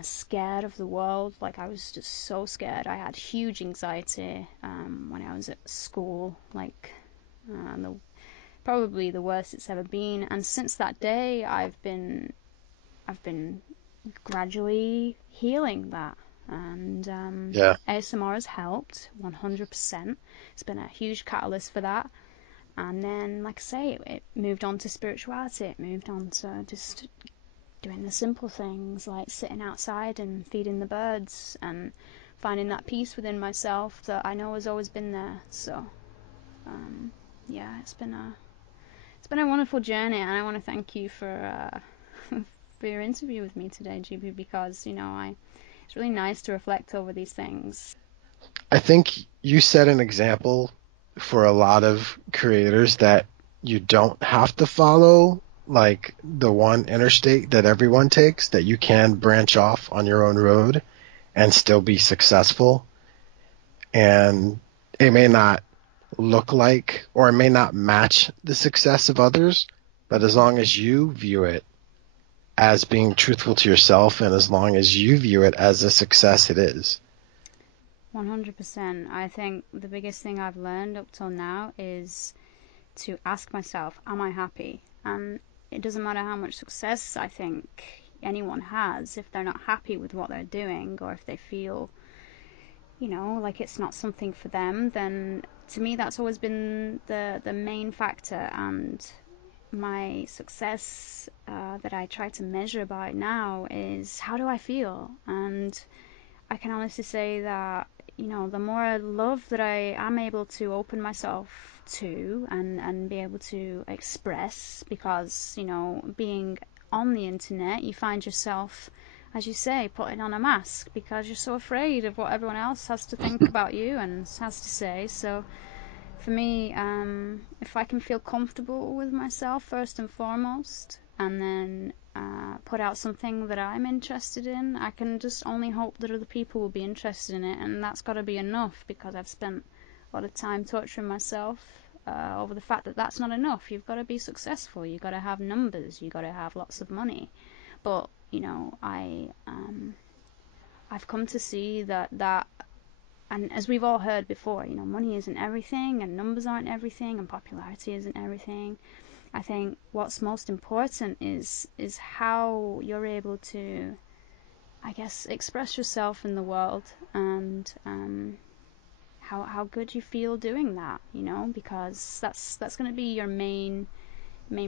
scared of the world. Like I was just so scared. I had huge anxiety when I was at school, like probably the worst it's ever been. And since that day, I've been gradually healing that. And Yeah. ASMR has helped 100%. It's been a huge catalyst for that. And then, like I say, it moved on to spirituality. It moved on to just doing the simple things like sitting outside and feeding the birds and finding that peace within myself that I know has always been there. So, um, yeah, it's been a wonderful journey, and I want to thank you for for your interview with me today, Jeepy, because it's really nice to reflect over these things. I think you set an example for a lot of creators that you don't have to follow like the one interstate that everyone takes, that you can branch off on your own road and still be successful. And it may not look like, or it may not match the success of others, but as long as you view it as being truthful to yourself and as long as you view it as a success, it is. 100%. I think the biggest thing I've learned up till now is to ask myself, am I happy? And it doesn't matter how much success I think anyone has, if they're not happy with what they're doing, or if they feel, like it's not something for them, then to me that's always been the main factor. And my success that I try to measure by now is, how do I feel? And I can honestly say that, the more love that I am able to open myself to and be able to express, because, being on the internet, you find yourself, as you say, putting on a mask because you're so afraid of what everyone else has to think about you and has to say. So for me, if I can feel comfortable with myself first and foremost, and then put out something that I'm interested in, I can just only hope that other people will be interested in it, and that's got to be enough, because I've spent a lot of time torturing myself over the fact that that's not enough. You've got to be successful. You've got to have numbers. You've got to have lots of money. But I've come to see that and as we've all heard before, money isn't everything, and numbers aren't everything, and popularity isn't everything. I think what's most important is how you're able to, I guess, express yourself in the world, and how good you feel doing that, because that's going to be your main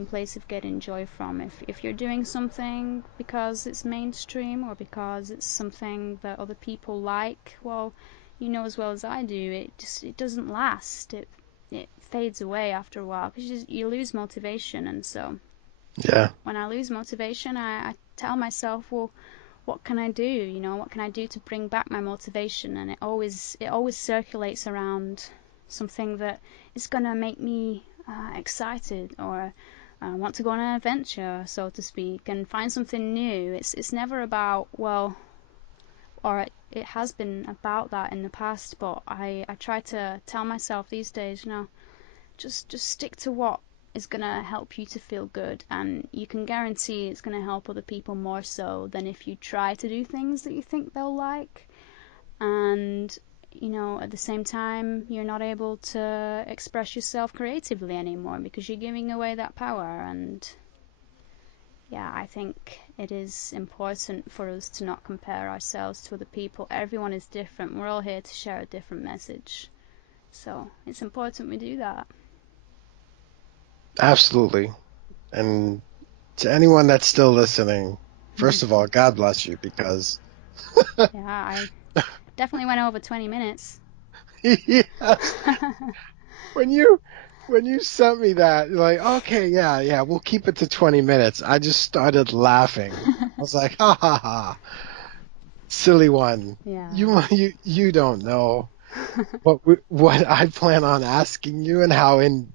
place of getting joy from. If you're doing something because it's mainstream or because it's something that other people like, well, as well as I do, it doesn't last. It fades away after a while because you lose motivation. And so Yeah. when I lose motivation, I tell myself, well, what can I do? What can I do to bring back my motivation? And it always circulates around something that is going to make me excited, or want to go on an adventure, so to speak, and find something new. It's never about, well, or it has been about that in the past, but I try to tell myself these days, just stick to what is going to help you to feel good, and you can guarantee it's going to help other people more so than if you try to do things that you think they'll like, and at the same time you're not able to express yourself creatively anymore because you're giving away that power. And yeah, I think it is important for us to not compare ourselves to other people. Everyone is different. We're all here to share a different message, so it's important we do that. Absolutely. And to anyone that's still listening, first of all, God bless you, because Yeah, I definitely went over 20 minutes. yes, when you sent me that, like, okay, yeah, yeah, we'll keep it to 20 minutes. I just started laughing. I was like, ha ha ha, silly one. Yeah. You don't know what I plan on asking you and how in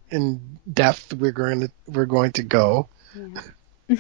depth we're going to go. Yeah.